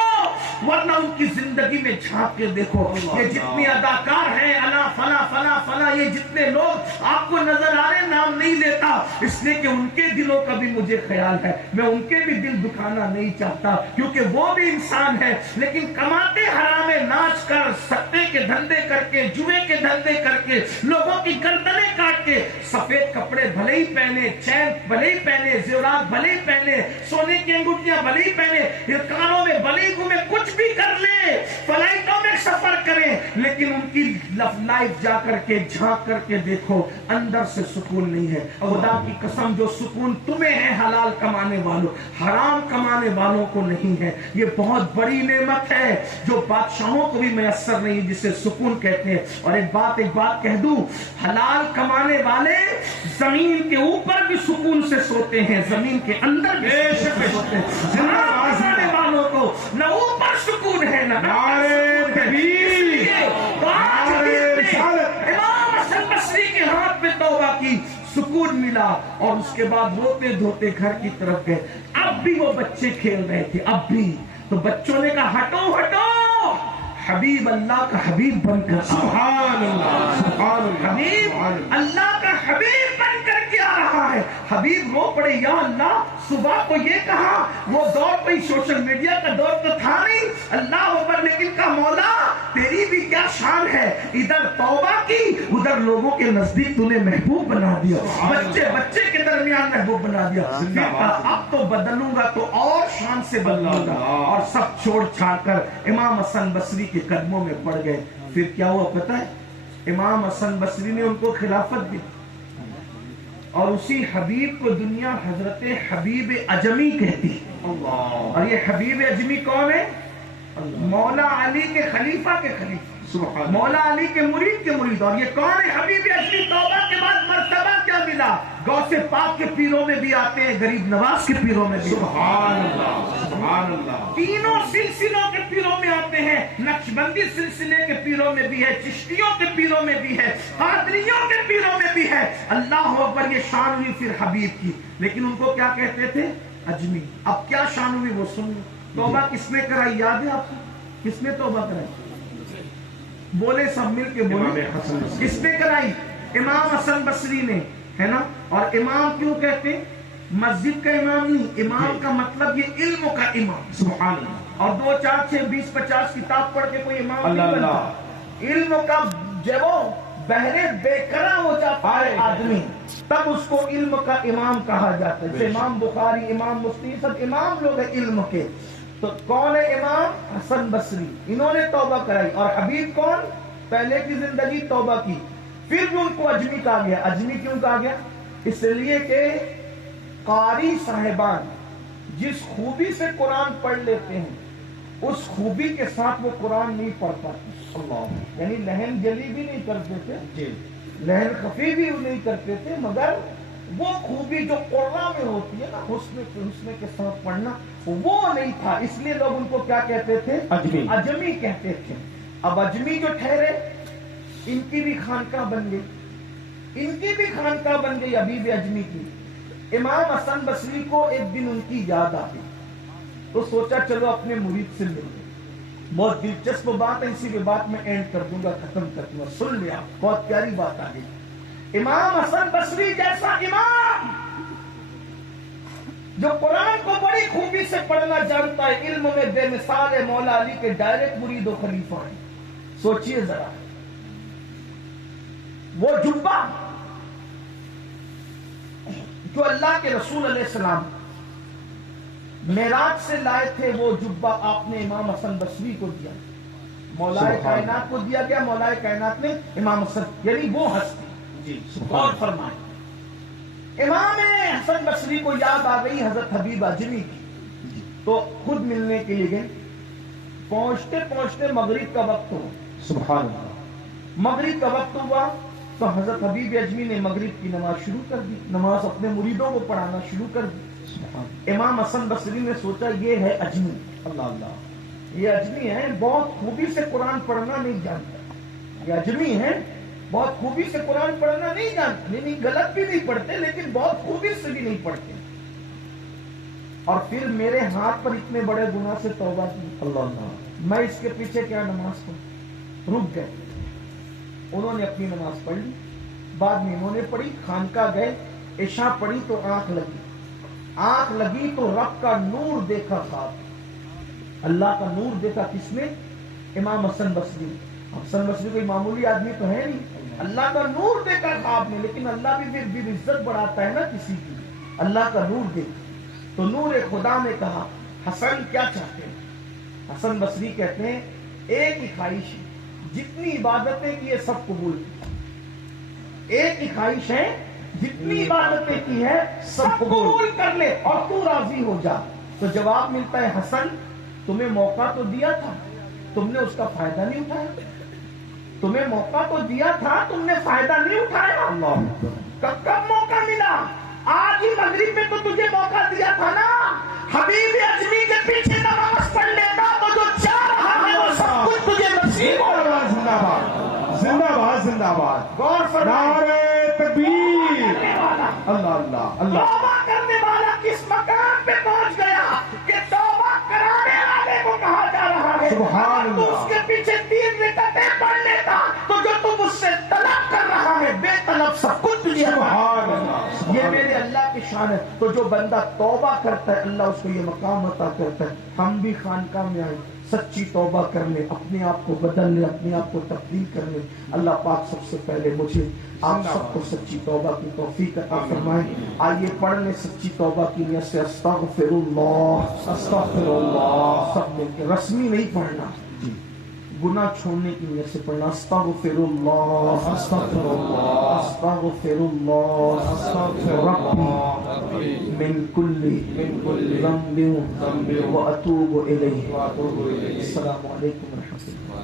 ورنہ ان کی زندگی میں جھانک کے دیکھو۔ یہ جتنی اداکار ہیں، انا فلا فلا فلا، یہ جتنے لوگ آپ کو نظر آ رہے، نام نہیں لیتا اس لیے کہ ان کے دلوں کا بھی مجھے خیال ہے، میں ان کے بھی دل دکھانا نہیں چاہتا، کیونکہ وہ بھی انسان ہے، لیکن کماتے حرام ناچ کر، سٹے کے دھندے کر کے، جوئے کے دھندے کر کے، لوگوں کی گردنیں کاٹ کے، سفید کپڑے بھلے ہی پہنے، چین بھلے ہی پہنے، زیورات بھلے ہی پہنے، سونے کی انگوٹھیاں بھلے ہی پہنے، کانوں میں بھلے ہی گھومے، کچھ بھی کر لے، فلائٹوں میں سفر کریں، لیکن ان کی لائف جا کر کے جھانک کر کے دیکھو، اندر سے سکون نہیں ہے۔ خدا کی قسم، جو سکون تمہیں ہے حلال کمانے والوں، حرام کمانے والوں کو نہیں ہے۔ یہ بہت بڑی نعمت ہے جو بادشاہوں کو بھی میسر نہیں، جسے سکون کہتے ہیں۔ اور ایک بات کہہ دوں، حلال کمانے والے زمین کے اوپر بھی سکون سے سوتے ہیں، زمین کے اندر بھی سکون سے سوتے ہیں۔ حرام کمانے والوں کو نہ اوپر سکون ہے نہ امام حسن بصری کے ہاتھ میں توبہ کی، سکون ملا، اور اس کے بعد روتے دھوتے گھر کی طرف گئے۔ اب بھی وہ بچے کھیل رہے تھے، اب بھی تو بچوں نے کہا ہٹو ہٹو، حبیب اللہ کا حبیب بن کر، سبحان اللہ سبحان اللہ، حبیب اللہ کا حبیب بن کر کے آ رہا ہے۔ حبیب رو پڑے، یا اللہ صبح کو یہ کہا، وہ دور پہ سوشل میڈیا کا دور تو تھا نہیں، اللہ اکبر، لیکن کہا مولا تیری بھی کیا شان ہے، ادھر توبہ کی، ادھر لوگوں کے نزدیک تو نے محبوب بنا دیا، بچے کے درمیان محبوب بنا دیا۔ پھر کہا اب تو بدلوں گا تو اور شان سے بدلوں گا، اور سب چھوڑ چھاڑ کر امام حسن بصری کے قدموں میں پڑ گئے۔ پھر کیا ہوا پتہ ہے؟ امام حسن بصری نے ان کو خلافت دی، اور اسی حبیب کو دنیا حضرت حبیب اجمی کہتی ہے۔ اور یہ حبیب اجمی کون ہے؟ مولا علی کے خلیفہ کے خلیفہ، مولا علی کے مرید کے مرید۔ اور یہ کون ہے حبیب اجمی؟ توبہ کے بعد مرتبہ کیا ملا؟ غوث پاک کے پیروں میں بھی آتے ہیں، غریب نواز کے پیروں میں بھی، سبحان اللہ سبحان اللہ، تینوں سلسلوں کے پیروں میں آتے ہیں، نقشبندی سلسلے کے پیروں میں بھی ہے، چشتیوں کے پیروں میں بھی ہے، قادریوں کے پیروں میں بھی ہے۔ اللہ اکبر، یہ شان ہوئی پھر حبیب کی۔ لیکن ان کو کیا کہتے تھے؟ اجمی۔ اب کیا شان ہوئی وہ سن لو۔ توبہ کس نے کرائی؟ یاد ہے آپ کو؟ کس نے توبہ کرائی؟ بولے سب مل کے بولے، کس نے کرائی؟ امام حسن بصری نے، ہے نا۔ اور امام کیوں کہتے ہیں؟ مسجد کا امام نہیں، امام کا مطلب یہ علم کا امام، سبحان اللہ۔ اور 2 4 6 20 50 کتاب پڑھ کے کوئی امام نہیں بنتا، علم کا جب وہ بہرے بے قرار ہو جاتا ہے آدمی، تب اس کو علم کا امام کہا جاتا ہے۔ جیسے امام بخاری، امام مسلم، سب امام لوگ ہیں علم کے۔ تو کون ہے امام؟ حسن بصری، انہوں نے توبہ کرائی۔ اور حبیب کون؟ پہلے کی زندگی توبہ کی، پھر بھی ان کو اجمی کہا گیا۔ اجمی کیوں کہا گیا؟ اس لیے کہ قاری صاحبان جس خوبی سے قرآن پڑھ لیتے ہیں، اس خوبی کے ساتھ وہ قرآن نہیں پڑھ پاتے۔ اللہ، یعنی لہن جلی بھی نہیں کرتے تھے، لہن خفی بھی نہیں کرتے تھے، مگر وہ خوبی جو قرآن میں ہوتی ہے نا، حسن کے ساتھ پڑھنا، وہ نہیں تھا۔ اس لیے لوگ ان کو کیا کہتے تھے؟ اجمی، اجمی کہتے تھے۔ اب اجمی جو ٹھہرے، ان کی بھی خانقاہ بن گئی، ان کی بھی خانقاہ بن گئی حبیب اجمی کی۔ امام حسن بصری کو ایک دن ان کی یاد آ گئی، تو سوچا چلو اپنے مرید سے ملیں۔ بہت دلچسپ بات ہے، اسی کے بعد میں اینڈ کر دوں گا، ختم کر دوں گا، سن لیا، بہت پیاری بات آ گئی۔ امام حسن بصری جیسا امام جو قرآن کو بڑی خوبی سے پڑھنا جانتا ہے، علم میں بے مثال ہے، مولا علی کے ڈائریکٹ مرید و خلیفہ ہیں۔ سوچئے ذرا، وہ جبہ جو اللہ کے رسول علیہ السلام معراج سے لائے تھے وہ جبہ آپ نے امام حسن بصری کو دیا. مولائے کائنات کو دیا گیا, مولائے کائنات نے امام حسن یعنی وہ ہستی. جی اور فرمائیں. امام حسن بصری کو یاد آ گئی حضرت حبیب اجمی کی, تو خود ملنے کے لیے گئے. پہنچتے پہنچتے مغرب کا وقت ہوا. سبحان اللہ. مغرب کا وقت ہوا تو حضرت حبیب اجمی نے مغرب کی نماز شروع کر دی, نماز اپنے مریدوں کو پڑھانا شروع کر دی. امام حسن بصری نے سوچا یہ ہے اجمی, اللہ اللہ, یہ اجمی ہے, بہت خوبی سے قرآن پڑھنا نہیں جانتا. یہ اجمی ہے, بہت خوبی سے قرآن پڑھنا نہیں جانتے, نہیں غلط بھی نہیں پڑھتے لیکن بہت خوبی سے بھی نہیں پڑھتے. اور پھر میرے ہاتھ پر اتنے بڑے گناہ سے توبہ کی, اللہ اللہ, میں اس کے پیچھے کیا نماز پڑھوں. رک گئے. انہوں نے اپنی نماز پڑھ لی. بعد میں انہوں نے پڑھی, خانقاہ گئے, عشاء پڑھی تو آنکھ لگی. آنکھ لگی تو رب کا نور دیکھا خواب. اللہ کا نور دیکھا کس نے؟ امام حسن بصری. حسن بصری کوئی معمولی آدمی تو ہے نہیں, اللہ کا نور دیکھا خواب میں. لیکن اللہ بھی پھر عزت بڑھاتا ہے نا کسی کی. اللہ کا نور دیکھا تو نور خدا نے کہا حسن کیا چاہتے ہیں؟ حسن بصری کہتے ہیں ایک ہی خواہش ہے, جتنی عبادتیں کی ہے سب قبول کی. ایک ہی خواہش ہے, جتنی عبادتیں کی ہے سب قبول کر لے اور تو راضی ہو جا. تو جواب ملتا ہے حسن تمہیں موقع تو دیا تھا, تم نے اس کا فائدہ نہیں اٹھایا. تمہیں موقع تو دیا تھا, تم نے فائدہ نہیں اٹھایا. کب موقع ملا؟ آج ہی مغرب میں تو تجھے موقع دیا تھا نا. حبیب اجمی کے پیچھے نماز پڑھ لیتا تو جو چاہ رہا ہے وہ سب کچھ تجھے نصیب ہو رہا. زندہ باد, زندہ باد, زندہ باد. غور فرمائیں. نعرہ تکبیر. اللہ اللہ اللہ. توبہ کرنے والا کس مقام پہ پہنچ گیا کہ توبہ کرانے والے کو کہا جا رہا ہے. سبحان اگر تو اللہ. اس کے پیچھے 3 رکعتیں پڑھ لیتا تو جو تم اس سے طلب کر رہا ہے بے طلب سب کچھ تجھے. سبحان اللہ. یہ میرے اللہ کی شان ہے. تو جو بندہ توبہ کرتا ہے اللہ اس کو یہ مقام عطا کرتا ہے. ہم بھی خانقاہ میں آئے, سچی توبہ کر لیں, اپنے آپ کو بدل لیں, اپنے آپ کو تبدیل کر لیں. اللہ پاک سب سے پہلے مجھے آپ سب کو سچی توبہ کی توفیق عطا فرمائیں. آئیے پڑھ لیں سچی توبہ کی نیت سے استغفر اللہ, استغفر اللہ. سب مل کے, رسمی نہیں پڑھنا, گناہ چھوڑنے کی نیت سے پڑھنا. استغفر اللہ, استغفر اللہ, استغفر اللہ, استغفر ربی من کل ذنب واتوب الیہ. السلام علیکم ورحمۃ اللہ.